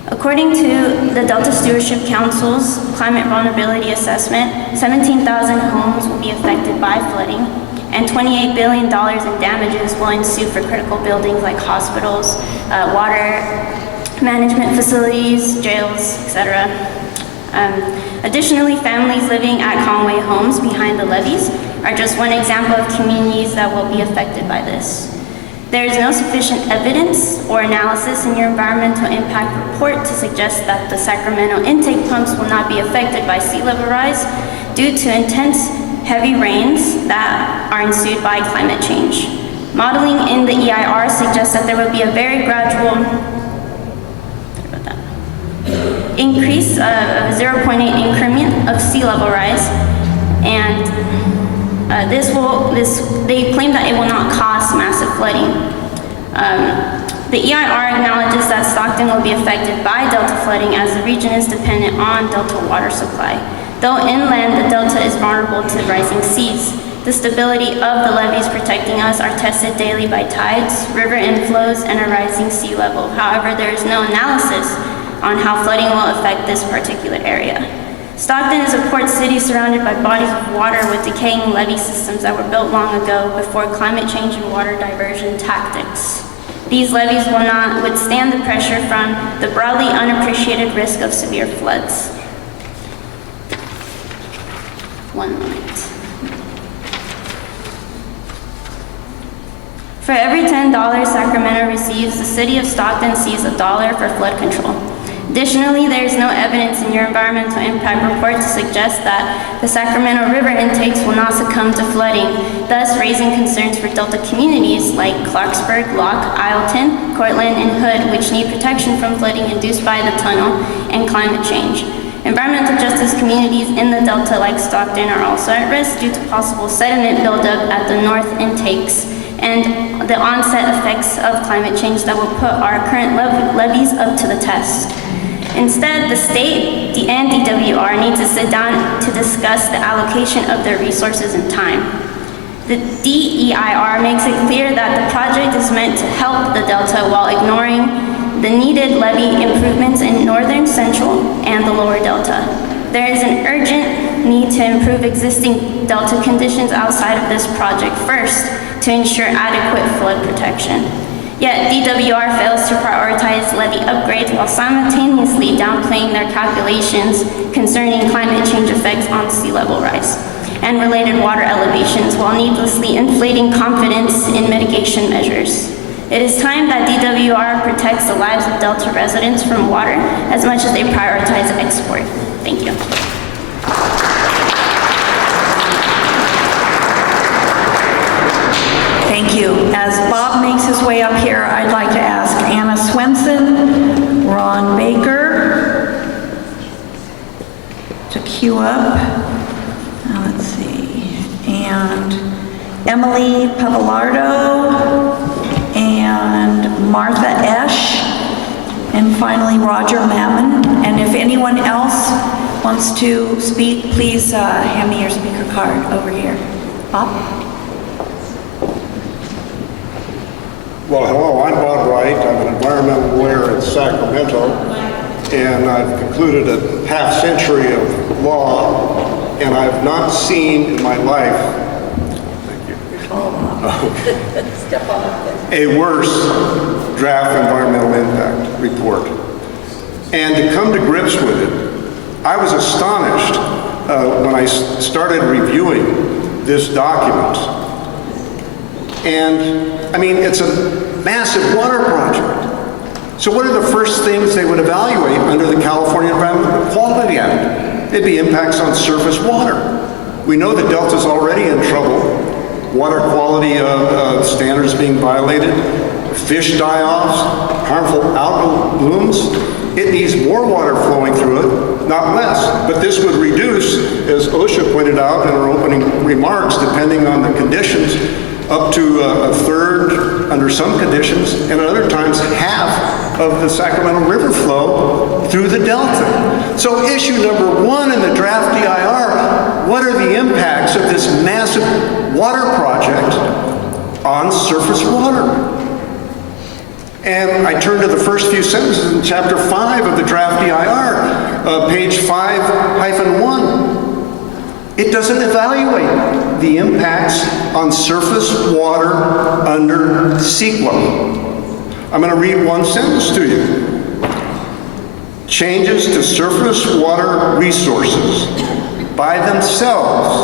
According to the Delta Stewardship Council's climate vulnerability assessment, 17,000 homes will be affected by flooding, and $28 billion in damages will ensue for critical buildings like hospitals, water management facilities, jails, etc. Additionally, families living at Conway homes behind the levees are just one example of communities that will be affected by this. There is no sufficient evidence or analysis in your environmental impact report to suggest that the Sacramento intake pumps will not be affected by sea level rise due to intense heavy rains that are ensued by climate change. Modeling in the EIR suggests that there will be a very gradual increase of 0.8 increment of sea level rise, and they claim that it will not cause massive flooding. The EIR acknowledges that Stockton will be affected by delta flooding as the region is dependent on delta water supply. Though inland, the delta is vulnerable to rising seas. The stability of the levees protecting us are tested daily by tides, river inflows, and a rising sea level. However, there is no analysis on how flooding will affect this particular area. Stockton is a port city surrounded by bodies of water with decaying levee systems that were built long ago before climate change and water diversion tactics. These levees will not withstand the pressure from the broadly unappreciated risk of severe floods. 1 moment. For every $10 Sacramento receives, the city of Stockton sees $1 for flood control. Additionally, there is no evidence in your environmental impact report to suggest that the Sacramento River intakes will not succumb to flooding, thus raising concerns for Delta communities like Clarksburg, Locke, Isleton, Cortland, and Hood, which need protection from flooding induced by the tunnel and climate change. Environmental justice communities in the Delta, like Stockton, are also at risk due to possible sediment buildup at the north intakes and the onset effects of climate change that will put our current levees up to the test. Instead, the state and DWR need to sit down to discuss the allocation of their resources and time. The DEIR makes it clear that the project is meant to help the Delta while ignoring the needed levee improvements in northern, central, and the lower Delta. There is an urgent need to improve existing Delta conditions outside of this project first to ensure adequate flood protection. Yet DWR fails to prioritize levee upgrades while simultaneously downplaying their calculations concerning climate change effects on sea level rise and related water elevations while needlessly inflating confidence in mitigation measures. It is time that DWR protects the lives of Delta residents from water as much as they prioritize export. Thank you. Thank you. As Bob makes his way up here, I'd like to ask Anna Swenson, Ron Baker to queue up. Let's see. And Emily Pavelardo and Martha Esch, and finally Roger Mammon. And if anyone else wants to speak, please hand me your speaker card over here. Bob? Well, hello, I'm Bob Wright. I'm an environmental lawyer in Sacramento, and I've concluded a half century of law, and I've not seen in my life, thank you, a worse draft environmental impact report. And to come to grips with it, I was astonished when I started reviewing this document. And I mean, it's a massive water project. So what are the first things they would evaluate under the California Environmental Quality Act? It'd be impacts on surface water. We know the Delta's already in trouble. Water quality standards being violated, fish die-offs, harmful algal blooms. It needs more water flowing through it, not less. But this would reduce, as OSHA pointed out in her opening remarks, depending on the conditions, up to a third under some conditions, and at other times half of the Sacramento River flow through the Delta. So issue number one in the draft DIR, what are the impacts of this massive water project on surface water? And I turn to the first few sentences in chapter 5 of the draft DIR, page 5-1. It doesn't evaluate the impacts on surface water under CEQA. I'm going to read one sentence to you. Changes to surface water resources by themselves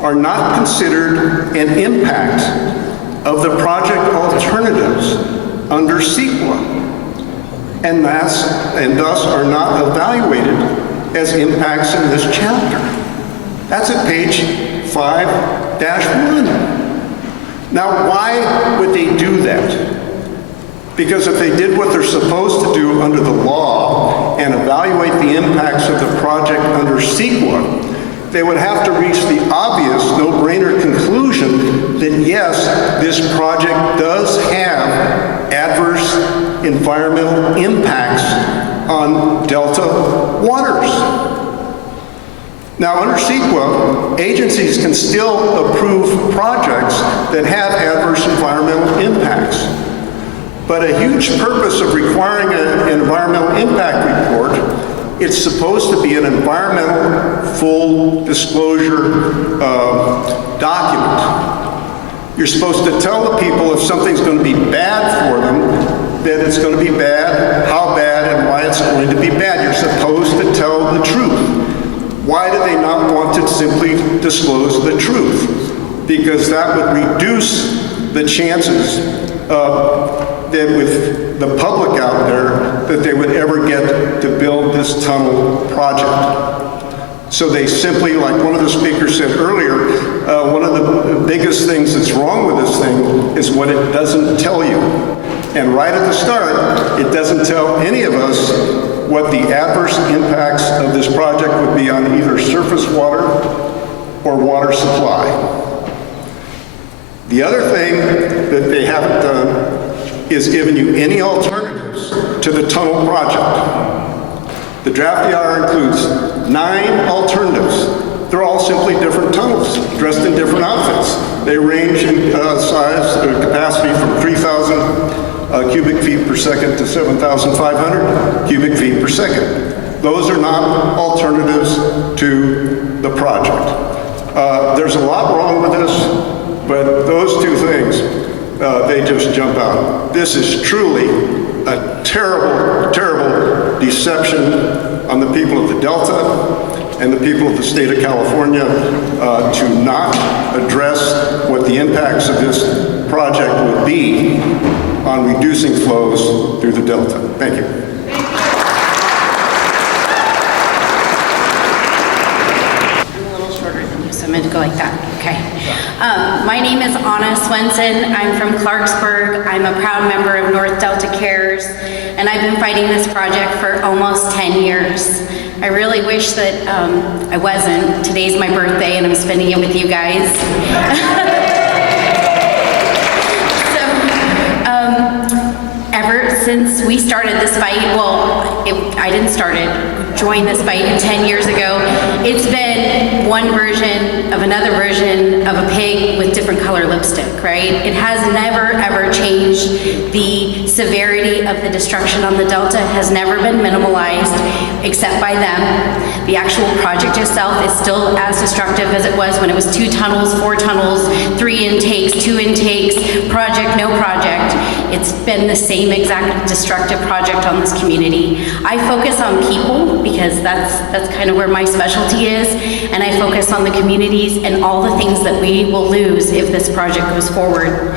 are not considered an impact of the project alternatives under CEQA, and thus are not evaluated as impacts in this chapter. That's at page 5-1. Now, why would they do that? Because if they did what they're supposed to do under the law and evaluate the impacts of the project under CEQA, they would have to reach the obvious no-brainer conclusion that yes, this project does have adverse environmental impacts on Delta waters. Now, under CEQA, agencies can still approve projects that have adverse environmental impacts. But a huge purpose of requiring an environmental impact report, it's supposed to be an environmental full disclosure document. You're supposed to tell the people if something's going to be bad for them, that it's going to be bad, how bad, and why it's going to be bad. You're supposed to tell the truth. Why do they not want to simply disclose the truth? Because that would reduce the chances that with the public out there that they would ever get to build this tunnel project. So they simply, like one of the speakers said earlier, one of the biggest things that's wrong with this thing is what it doesn't tell you. And right at the start, it doesn't tell any of us what the adverse impacts of this project would be on either surface water or water supply. The other thing that they haven't done is given you any alternatives to the tunnel project. The draft DIR includes 9 alternatives. They're all simply different tunnels, dressed in different outfits. They range in size, capacity from 3,000 cubic feet per second to 7,500 cubic feet per second. Those are not alternatives to the project. There's a lot wrong with this, but those two things, they just jump out. This is truly a terrible, terrible deception on the people of the Delta and the people of the state of California to not address what the impacts of this project would be on reducing flows through the Delta. Thank you. So I'm going to go like that. Okay. My name is Anna Swenson. I'm from Clarksburg. I'm a proud member of North Delta Cares, and I've been fighting this project for almost 10 years. I really wish that I wasn't. Today's my birthday, and I'm spending it with you guys. Ever since we started this fight, I didn't start it, joined this fight 10 years ago, it's been one version of another version of a pig with different color lipstick, right? It has never, ever changed. The severity of the destruction on the Delta has never been minimalized, except by them. The actual project itself is still as destructive as it was when it was 2 tunnels, 4 tunnels, 3 intakes, 2 intakes, project, no project. It's been the same exact destructive project on this community. I focus on people because that's kind of where my specialty is, and I focus on the communities and all the things that we will lose if this project goes forward.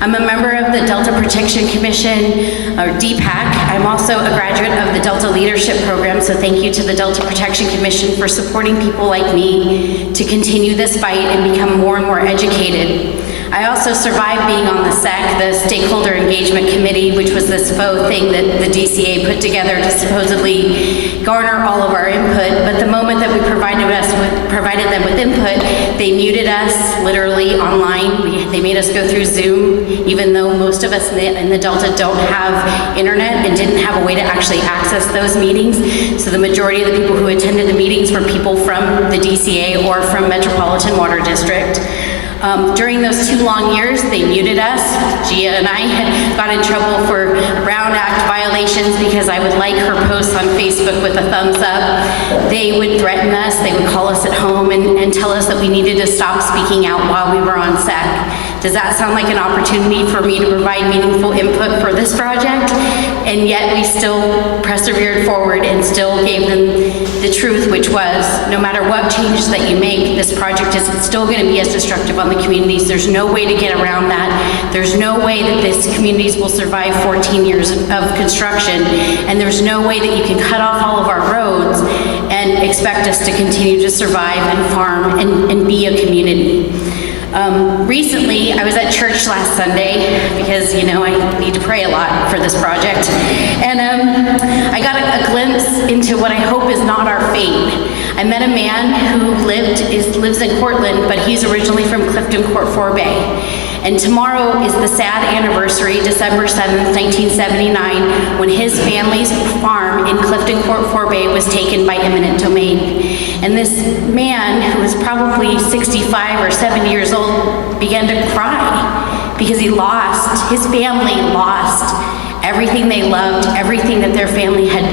I'm a member of the Delta Protection Commission, or DPAC. I'm also a graduate of the Delta Leadership Program, so thank you to the Delta Protection Commission for supporting people like me to continue this fight and become more and more educated. I also survived being on the SEC, the Stakeholder Engagement Committee, which was this faux thing that the DCA put together to supposedly garner all of our input. But the moment that we provided them with input, they muted us literally online. They made us go through Zoom, even though most of us in the Delta don't have internet and didn't have a way to actually access those meetings. So the majority of the people who attended the meetings were people from the DCA or from Metropolitan Water District. During those 2 long years, they muted us. Gia and I got in trouble for Brown Act violations because I would like her posts on Facebook with a thumbs up. They would threaten us. They would call us at home and tell us that we needed to stop speaking out while we were on SEC. Does that sound like an opportunity for me to provide meaningful input for this project? And yet we still persevered forward and still gave them the truth, which was no matter what changes that you make, this project is still going to be as destructive on the communities. There's no way to get around that. There's no way that these communities will survive 14 years of construction, and there's no way that you can cut off all of our roads and expect us to continue to survive and farm and be a community. Recently, I was at church last Sunday because, you know, I need to pray a lot for this project. And I got a glimpse into what I hope is not our fate. I met a man who lives in Cortland, but he's originally from Clifton Forebay. And tomorrow is the sad anniversary, December 7th, 1979, when his family's farm in Clifton Forebay was taken by eminent domain. And this man, who was probably 65 or 70 years old, began to cry because his family lost everything they loved, everything that their family had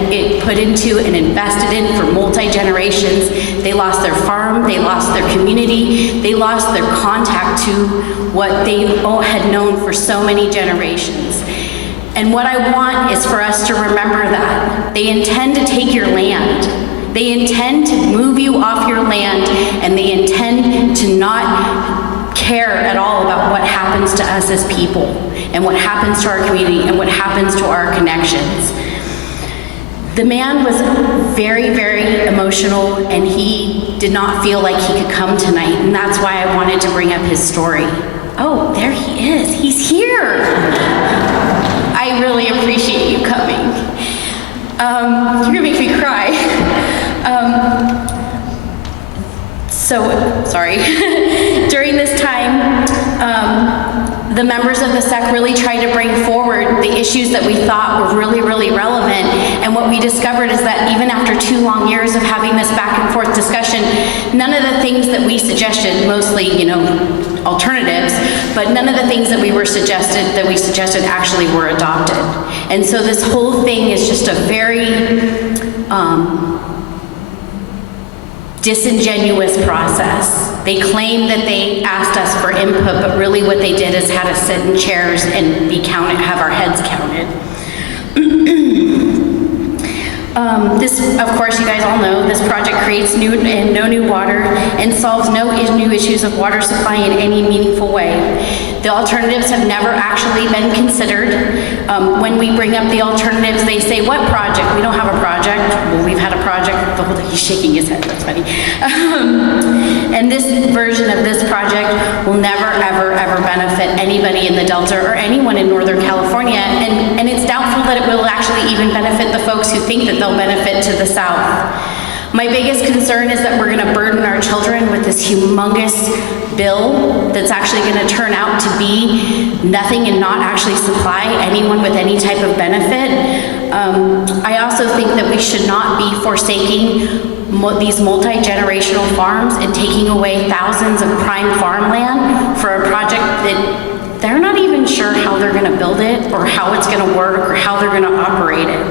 put into and invested in for multi-generations. They lost their farm, they lost their community, they lost their contact to what they had known for so many generations. And what I want is for us to remember that. They intend to take your land. They intend to move you off your land, and they intend to not care at all about what happens to us as people and what happens to our community and what happens to our connections. The man was very, very emotional, and he did not feel like he could come tonight, and that's why I wanted to bring up his story. Oh, there he is. He's here. I really appreciate you coming. You're gonna make me cry. Sorry. During this time, the members of the SEC really tried to bring forward the issues that we thought were really, really relevant. And what what we discovered is that even after 2 long years of having this back and forth discussion, none of the things that we suggested, mostly, alternatives, but none of the things that we suggested actually were adopted. And so this whole thing is just a very disingenuous process. They claim that they asked us for input, but really what they did is had us sit in chairs and have our heads counted. This, of course, you guys all know, this project creates no new water and solves no new issues of water supply in any meaningful way. The alternatives have never actually been considered. When we bring up the alternatives, they say, what project? We don't have a project. Well, we've had a project. He's shaking his head, that's funny. And this version of this project will never, ever, ever benefit anybody in the Delta or anyone in Northern California. And it's doubtful that it will actually even benefit the folks who think that they'll benefit to the south. My biggest concern is that we're going to burden our children with this humongous bill that's actually going to turn out to be nothing and not actually supply anyone with any type of benefit. I also think that we should not be forsaking these multi-generational farms and taking away thousands of prime farmland for a project that they're not even sure how they're going to build it or how it's going to work or how they're going to operate it.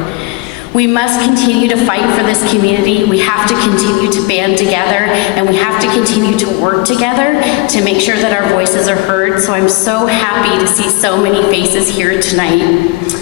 We must continue to fight for this community. We have to continue to band together, and we have to continue to work together to make sure that our voices are heard. So I'm so happy to see so many faces here tonight.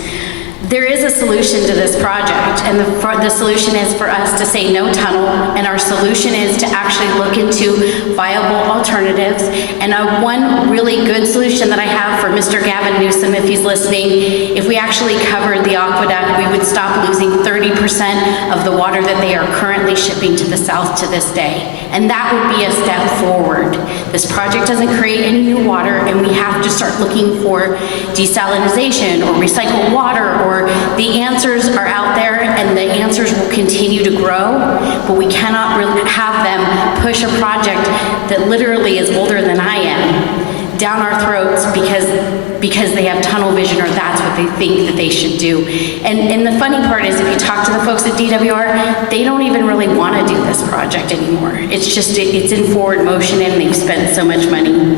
There is a solution to this project, and the solution is for us to say no tunnel, and our solution is to actually look into viable alternatives. And one really good solution that I have for Mr. Gavin Newsom, if he's listening, if we actually covered the aqueduct, we would stop losing 30% of the water that they are currently shipping to the south to this day. And that would be a step forward. This project doesn't create any new water, and we have to start looking for desalination or recycled water, or the answers are out there and the answers will continue to grow, but we cannot really have them push a project that literally is older than I am down our throats because they have tunnel vision, or that's what they think that they should do. And the funny part is, if you talk to the folks at DWR, they don't even really want to do this project anymore. It's just, it's in forward motion and they've spent so much money.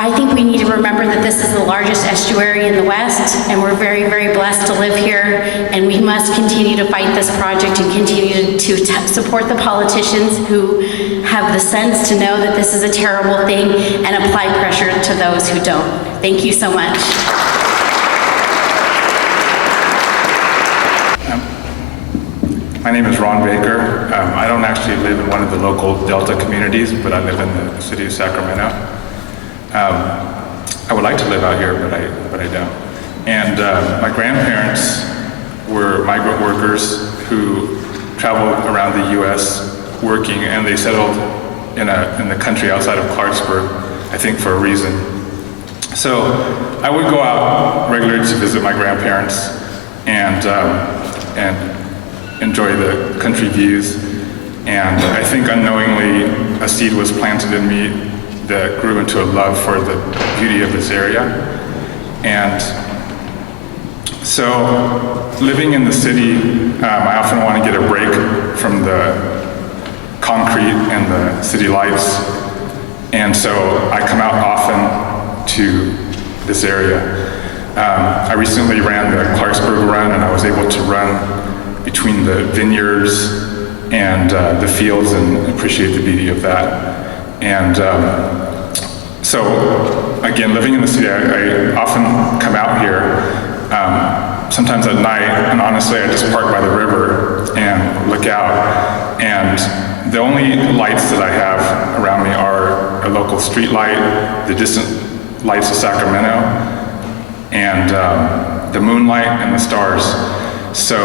I think we need to remember that this is the largest estuary in the West, and we're very, very blessed to live here, and we must continue to fight this project and continue to support the politicians who have the sense to know that this is a terrible thing and apply pressure to those who don't. Thank you so much. My name is Ron Baker. I don't actually live in one of the local Delta communities, but I live in the city of Sacramento. I would like to live out here, but I don't. And my grandparents were migrant workers who traveled around the U.S. working, and they settled in the country outside of Clarksburg, I think for a reason. So I would go out regularly to visit my grandparents and enjoy the country views. And I think unknowingly a seed was planted in me that grew into a love for the beauty of this area. And so living in the city, I often want to get a break from the concrete and the city lights. And so I come out often to this area. I recently ran the Clarksburg Run, and I was able to run between the vineyards and the fields and appreciate the beauty of that. And so, again, living in the city, I often come out here, sometimes at night, and honestly, I just park by the river and look out, and the only lights that I have around me are a local street light, the distant lights of Sacramento, and the moonlight and the stars. So,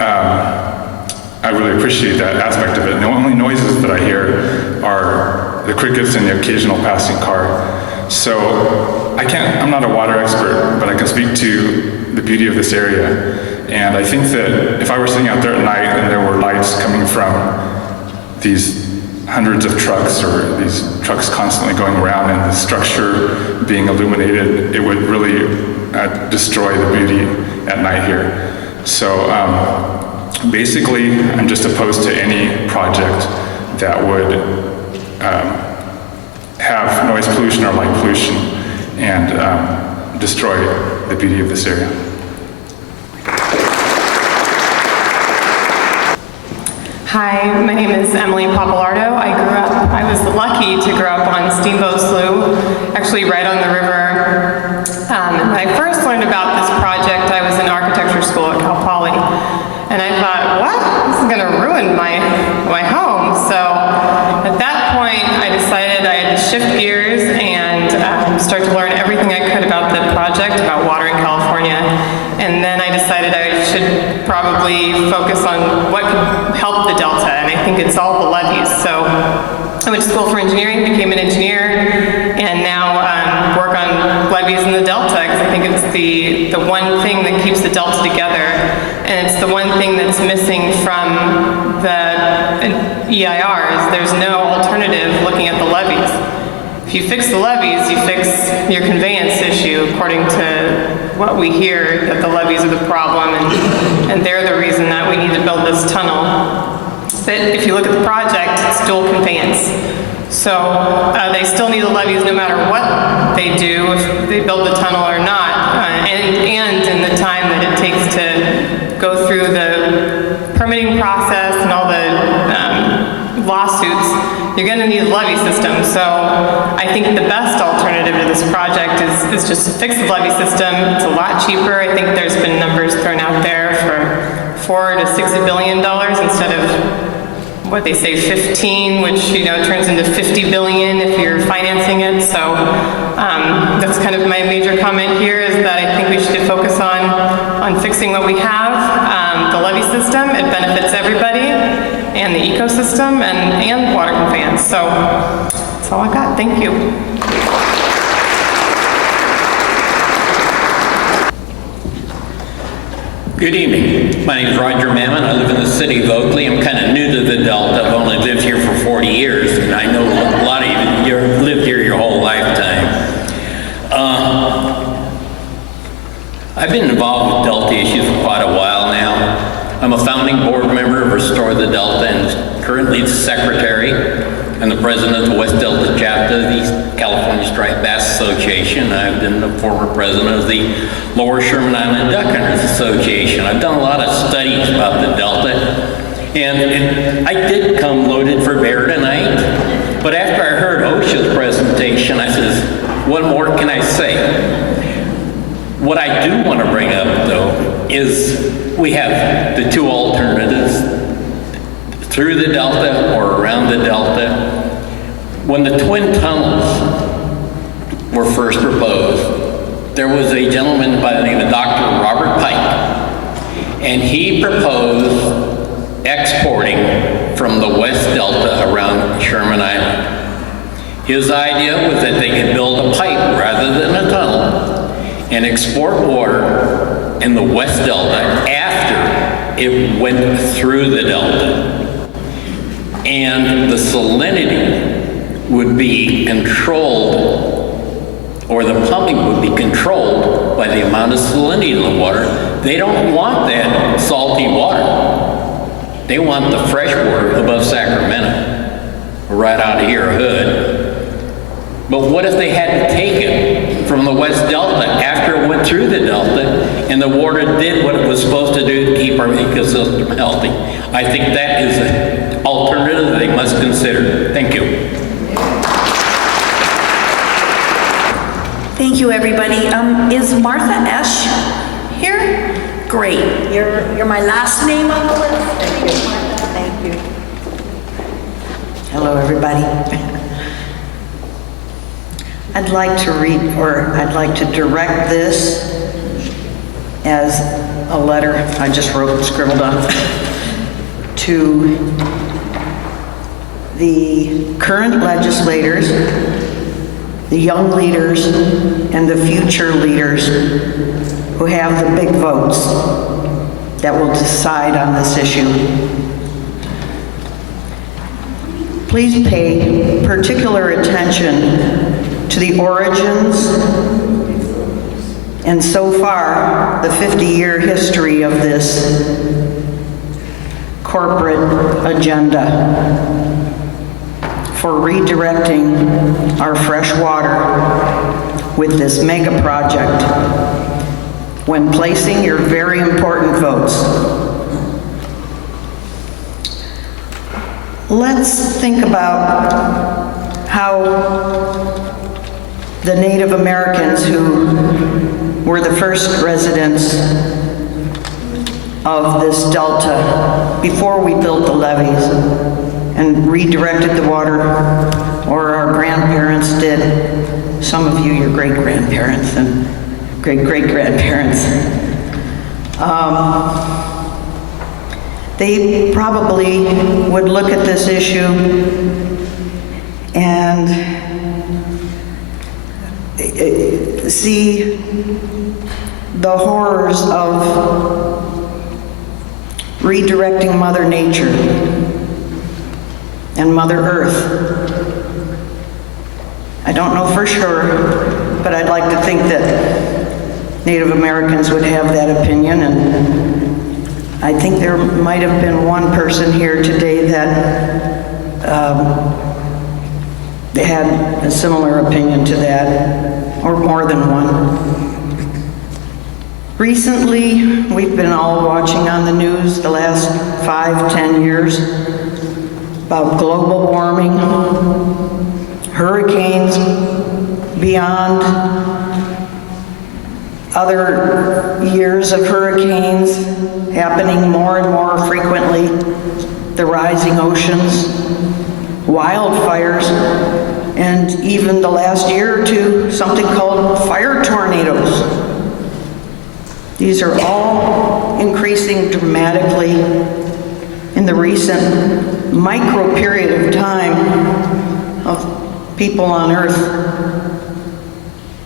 I really appreciate that aspect of it. And the only noises that I hear are the crickets and the occasional passing car. So I'm not a water expert, but I can speak to the beauty of this area. And I think that if I were sitting out there at night and there were lights coming from these hundreds of trucks or these trucks constantly going around and the structure being illuminated, it would really destroy the beauty at night here. So basically, I'm just opposed to any project that would have noise pollution or light pollution and destroy the beauty of this area. Hi, my name is Emily Papalardo. I was lucky to grow up on Steamboat Slough, actually right on the river. And when I first learned about this project, I was in architecture school at Cal Poly. And I thought, what? This is gonna ruin my home. So at that point, I decided I had to shift gears and start to learn everything I could about the project, about water in California. And then I decided I should probably focus on what could help the Delta, and I think it's all the levees. So I went to school for engineering, became an engineer, and now work on levees in the Delta, because I think it's the one thing that keeps the Delta together, and it's the one thing that's missing from the EIRs. There's no alternative looking at the levees. If you fix the levees, you fix your conveyance issue, according to what we hear, that the levees are the problem, and they're the reason that we need to build this tunnel. But if you look at the project, it's dual conveyance. So they still need the levees no matter what they do, if they build the tunnel or not, and in the time that it takes to go through the permitting process and all the lawsuits, you're going to need a levee system. So I think the best alternative to this project is just to fix the levee system. It's a lot cheaper. I think there's been numbers thrown out there for $4 to $6 billion instead of what they say 15, which turns into 50 billion if you're financing it. So that's kind of my major comment here, is that I think we should focus on fixing what we have. The levee system, it benefits everybody, and the ecosystem, and water conveyance. So that's all I got. Thank you. Good evening. My name is Roger Mammon. I live in the city of Oakley. I'm kind of new to the Delta. I've only lived here for 40 years, and I know a lot of you lived here your whole lifetime. I've been involved with Delta issues for quite a while now. I'm a founding board member of Restore the Delta and currently the secretary and the president of the West Delta chapter of the California Striped Bass Association. I've been the former president of the Lower Sherman Island Duck Hunters Association. I've done a lot of studies about the Delta, and I did come loaded for bear tonight, but after I heard OSHA's presentation, I says, what more can I say? What I do want to bring up, though, is we have the two alternatives, through the Delta or around the Delta. When the twin tunnels were first proposed, there was a gentleman by the name of Dr. Robert Pike, and he proposed exporting from the West Delta around Sherman Island. His idea was that they could build a pipe rather than a tunnel and export water in the West Delta after it went through the Delta. And the salinity would be controlled, or the pumping would be controlled by the amount of salinity in the water. They don't want that salty water. They want the fresh water above Sacramento, right out of here, Hood. But what if they had to take it from the West Delta after it went through the Delta and the water did what it was supposed to do to keep our ecosystem healthy? I think that is an alternative they must consider. Thank you. Thank you, everybody. Is Martha Esch here? Great. You're my last name on the list. Thank you, Martha. Thank you. Hello, everybody. I'd like to direct this as a letter I just scribbled on, to the current legislators, the young leaders, and the future leaders who have the big votes that will decide on this issue. please pay particular attention to the origins and so far the 50-year history of this corporate agenda for redirecting our fresh water with this mega project when placing your very important votes. Let's think about how the Native Americans who were the first residents of this delta before we built the levees and redirected the water, or our grandparents did. Some of you, your great-grandparents and great-great-grandparents. They probably would look at this issue and see the horrors of redirecting Mother Nature and Mother Earth. I don't know for sure, but I'd like to think that Native Americans would have that opinion, and I think there might have been one person here today that had a similar opinion to that, or more than one. Recently, we've been all watching on the news the last 5-10 years about global warming, hurricanes beyond other years of hurricanes happening more and more frequently, the rising oceans, wildfires, and even the last year or two, something called fire tornadoes. These are all increasing dramatically in the recent micro period of time of people on Earth,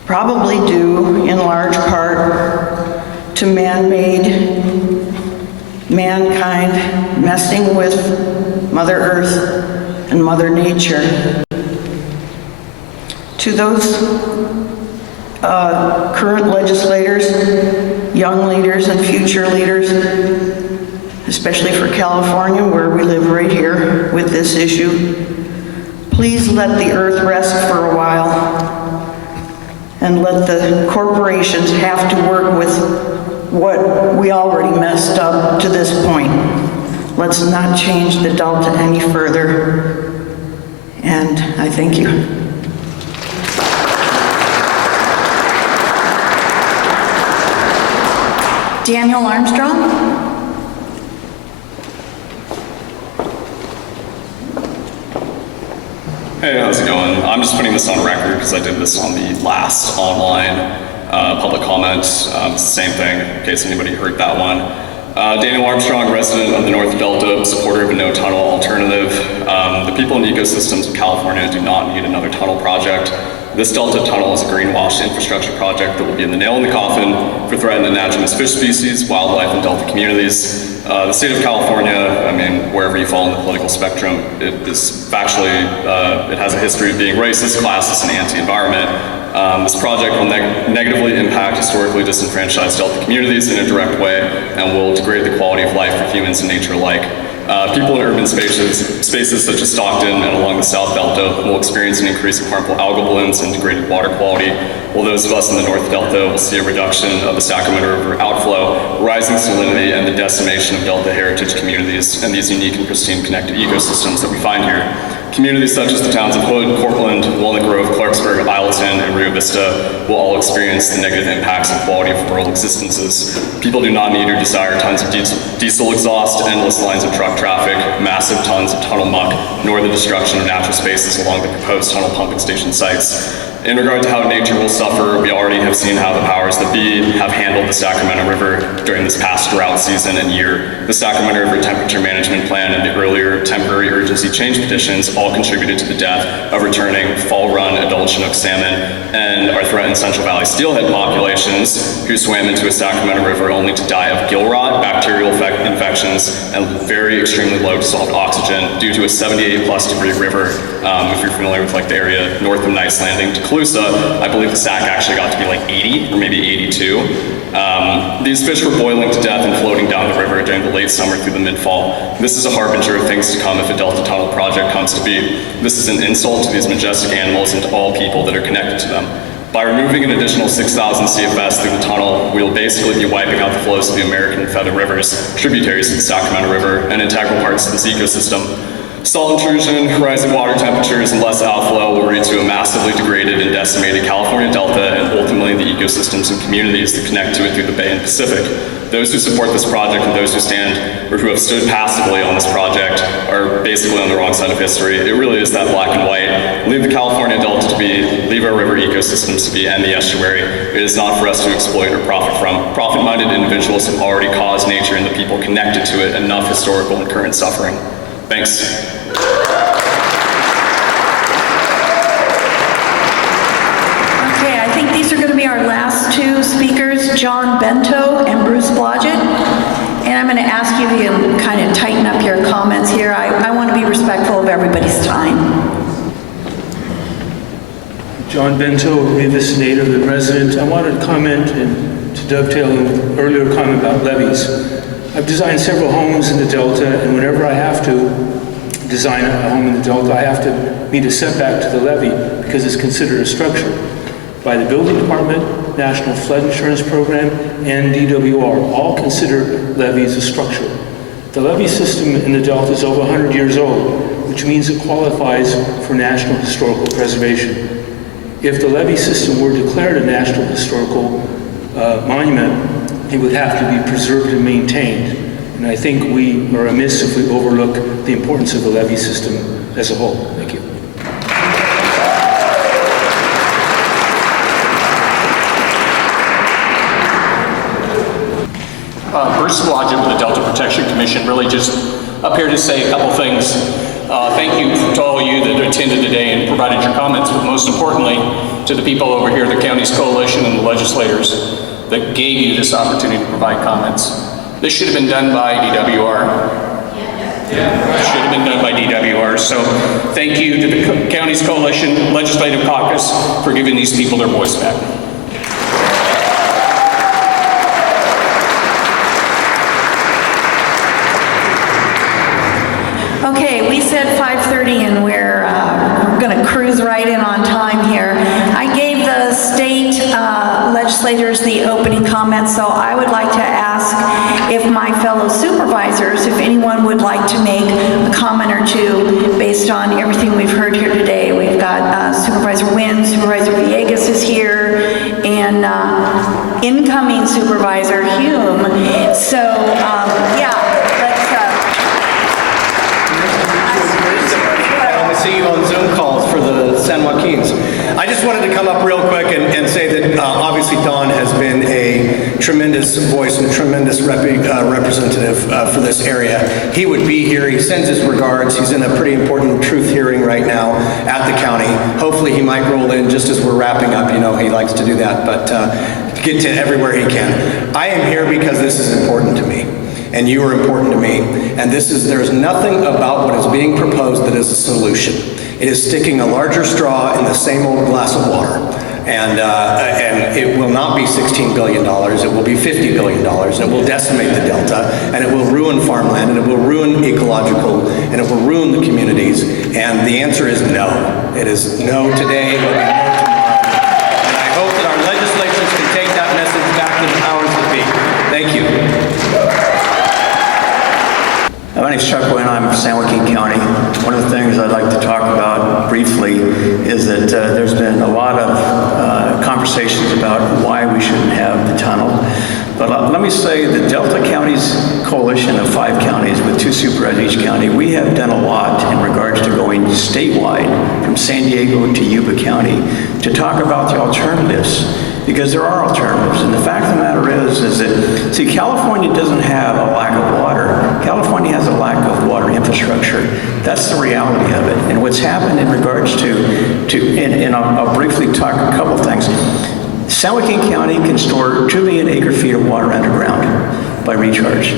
probably due in large part to mankind messing with Mother Earth and Mother Nature. To those current legislators, young leaders and future leaders, especially for California, where we live right here with this issue, please let the earth rest for a while and let the corporations have to work with what we already messed up to this point. Let's not change the Delta any further. And I thank you. Daniel Armstrong. Hey, how's it going? I'm just putting this on record because I did this on the last online public comment. It's the same thing, in case anybody heard that one. Daniel Armstrong, resident of the North Delta, supporter of a no-tunnel alternative. The people and ecosystems of California do not need another tunnel project. This Delta tunnel is a greenwashed infrastructure project that will be the nail in the coffin for threatened indigenous fish species, wildlife, and Delta communities. The state of California, I mean, wherever you fall in the political spectrum, it is factually, it has a history of being racist, classist, and anti-environment. This project will negatively impact historically disenfranchised Delta communities in a direct way and will degrade the quality of life for humans and nature alike. People in urban spaces such as Stockton and along the South Delta will experience an increase in harmful algal blooms and degraded water quality, while those of us in the North Delta will see a reduction of the Sacramento River outflow, rising salinity, and the decimation of Delta heritage communities and these unique and pristine connected ecosystems that we find here. Communities such as the towns of Hood, Cortland, Walnut Grove, Clarksburg, Isleton, and Rio Vista will all experience the negative impacts and quality of rural existences. People do not need or desire tons of diesel exhaust, endless lines of truck traffic, massive tons of tunnel muck, nor the destruction of natural spaces along the proposed tunnel pumping station sites. In regard to how nature will suffer, we already have seen how the powers that be have handled the Sacramento River during this past drought season and year. The Sacramento River Temperature Management Plan and the earlier temporary urgency change petitions all contributed to the death of returning fall-run adult Chinook salmon and our threatened Central Valley steelhead populations who swam into a Sacramento River only to die of gill rot, bacterial infections, and very extremely low dissolved oxygen due to a 78+ degree river. If you're familiar with like the area north of Nice Landing to Calusa, I believe the SAC actually got to be like 80 or maybe 82. These fish were boiling to death and floating down the river during the late summer through the mid-fall. This is a harbinger of things to come if a Delta Tunnel project comes to be. This is an insult to these majestic animals and to all people that are connected to them. By removing an additional 6,000 CFS through the tunnel, we will basically be wiping out the flows of the American Feather Rivers, tributaries of the Sacramento River, and integral parts of this ecosystem. Salt intrusion, rising water temperatures, and less outflow will lead to a massively degraded and decimated California Delta and ultimately the ecosystems and communities that connect to it through the Bay and Pacific. Those who support this project and those who stand or who have stood passively on this project are basically on the wrong side of history. It really is that black and white. Leave the California Delta to be, leave our river ecosystems to be, and the estuary. It is not for us to exploit or profit from. Profit-minded individuals have already caused nature and the people connected to it enough historical and current suffering. Thanks. Okay, I think these are going to be our last two speakers, John Bento and Bruce Blodgett. And I'm going to ask you to kind of tighten up your comments here. I want to be respectful of everybody's time. John Bento, Rivas native and resident. I wanted to comment and to dovetail an earlier comment about levees. I've designed several homes in the Delta, and whenever I have to design a home in the Delta, I have to meet a setback to the levee because it's considered a structure by the Building Department, National Flood Insurance Program, and DWR. All consider levees a structure. The levee system in the Delta is over 100 years old, which means it qualifies for National Historical Preservation. If the levee system were declared a National Historical Monument, it would have to be preserved and maintained. And I think we are amiss if we overlook the importance of the levee system as a whole. Thank you. Bruce Blodgett with the Delta Protection Commission, really just up here to say a couple things. Thank you to all of you that attended today and provided your comments, but most importantly, to the people over here, the county's coalition and the legislators that gave you this opportunity to provide comments. This should have been done by DWR. It should have been done by DWR. So thank you to the county's coalition, legislative caucus, for giving these people their voice back. Okay, we said 5:30 and we're going to cruise right in on time here. I gave the state legislators the opening comments, so I would like to ask if my fellow supervisors, if anyone would like to make a comment or two based on everything we've heard here today. We've got Supervisor Wynn, Supervisor Villegas is here, and incoming Supervisor Hume. So, yeah, let's... I see you on Zoom calls for the San Joaquins. I just wanted to come up real quick and say that obviously Don has been a tremendous voice and tremendous representative for this area. He would be here. He sends his regards. He's in a pretty important truth hearing right now at the county. Hopefully he might roll in just as we're wrapping up. You know, he likes to do that, but get to everywhere he can. I am here because this is important to me. And you are important to me. And there's nothing about what is being proposed that is a solution. It is sticking a larger straw in the same old glass of water. And it will not be $16 billion, it will be $50 billion. It will decimate the Delta, and it will ruin farmland, and it will ruin ecological, and it will ruin the communities. And the answer is no. It is no today, it will be no tomorrow. And I hope that our legislatures can take that message back to the powers that be. Thank you. My name is Chuck Wynn. I'm from San Joaquin County. One of the things I'd like to talk about briefly is that there's been a lot of conversations about why we shouldn't have the tunnel. But let me say that Delta County's coalition of 5 counties with 2 supervisors each county, we have done a lot in regards to going statewide from San Diego to Yuba County to talk about the alternatives, because there are alternatives. And the fact of the matter is that, see, California doesn't have a lack of water. California has a lack of water infrastructure. That's the reality of it. And what's happened in regards and I'll briefly talk a couple of things. San Joaquin County can store 2 million acre-feet of water underground by recharge.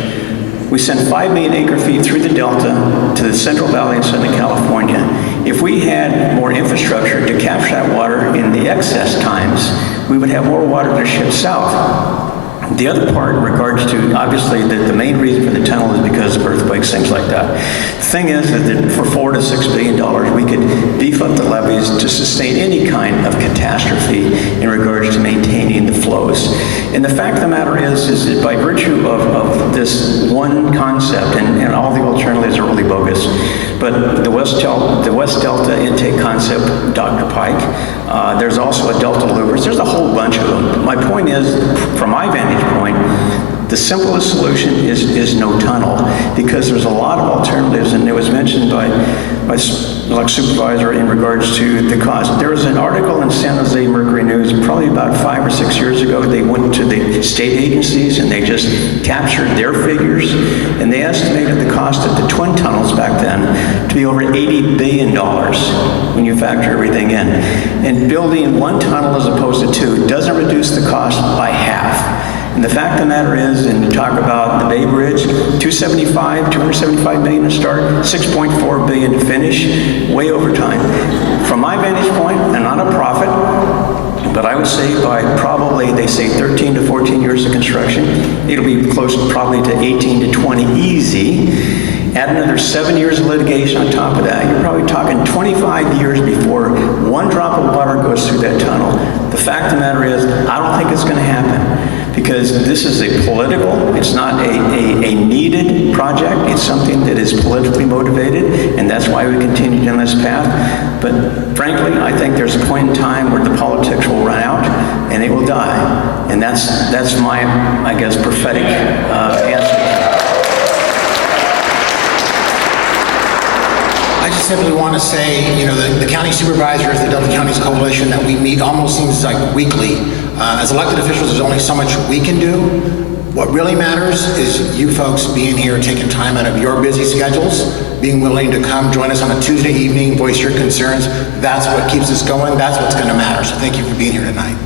We send 5 million acre-feet through the Delta to the Central Valley in Southern California. If we had more infrastructure to capture that water in the excess times, we would have more water to ship south. The other part in regards to, obviously, the main reason for the tunnel is because of earthquakes, things like that. The thing is that for $4 to $6 billion, we could beef up the levees to sustain any kind of catastrophe in regards to maintaining the flows. And the fact of the matter is that by virtue of this one concept, and all the alternatives are really bogus, but the West Delta intake concept, Dr. Pike, there's also a Delta Loopers, there's a whole bunch of them. My point is, from my vantage point, the simplest solution is no tunnel, because there's a lot of alternatives, and it was mentioned by supervisor in regards to the cost. There was an article in San Jose Mercury News probably about 5 or 6 years ago. They went to the state agencies and they just captured their figures, and they estimated the cost of the twin tunnels back then to be over $80 billion when you factor everything in. And building one tunnel as opposed to 2 doesn't reduce the cost by half. And the fact of the matter is, and you talk about the Bay Bridge, $275 million to start, $6.4 billion to finish, way over time. From my vantage point, and not a prophet, but I would say by probably, they say 13 to 14 years of construction, it'll be close probably to 18 to 20 easy. Add another 7 years of litigation on top of that, you're probably talking 25 years before one drop of water goes through that tunnel. The fact of the matter is, I don't think it's going to happen, because this is a political, it's not a needed project, it's something that is politically motivated, and that's why we continue down this path. But frankly, I think there's a point in time where the politics will run out and it will die. And that's my, I guess, prophetic answer. I just simply want to say, you know, the county supervisors, the Delta Counties Coalition that we meet almost seems like weekly. As elected officials, there's only so much we can do. What really matters is you folks being here, taking time out of your busy schedules, being willing to come join us on a Tuesday evening, voice your concerns. That's what keeps us going. That's what's going to matter. So thank you for being here tonight.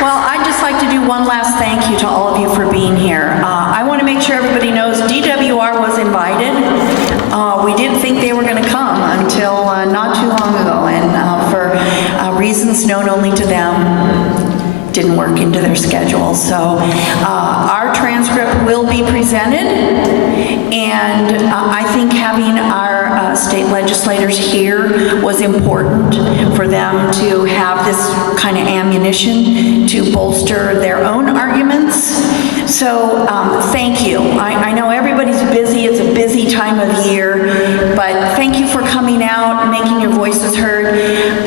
Well, I'd just like to do one last thank you to all of you for being here. I want to make sure everybody knows DWR was invited. We didn't think they were going to come until not too long ago, and for reasons known only to them, didn't work into their schedule. So our transcript will be presented, and I think having our state legislators here was important for them to have this kind of ammunition to bolster their own arguments. So thank you. I know everybody's busy. It's a busy time of year, but thank you for coming out and making your voices heard.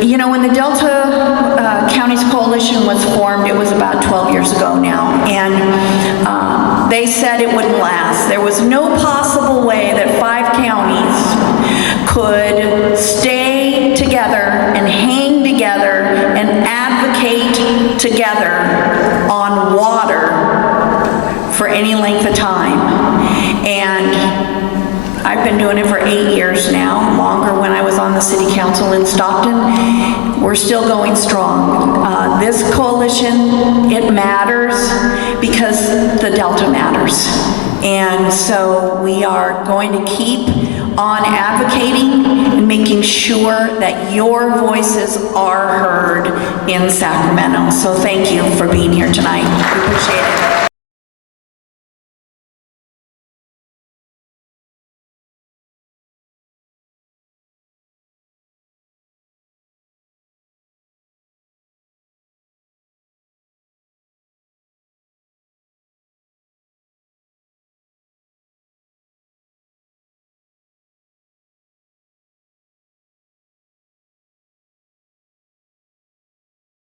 You know, when the Delta Counties Coalition was formed, it was about 12 years ago now, and they said it wouldn't last. There was no possible way that 5 counties could stay together and hang together and advocate together on water for any length of time. And I've been doing it for 8 years now, longer when I was on the city council in Stockton. We're still going strong. This coalition, it matters because the Delta matters. And so we are going to keep on advocating and making sure that your voices are heard in Sacramento. So thank you for being here tonight. We appreciate it.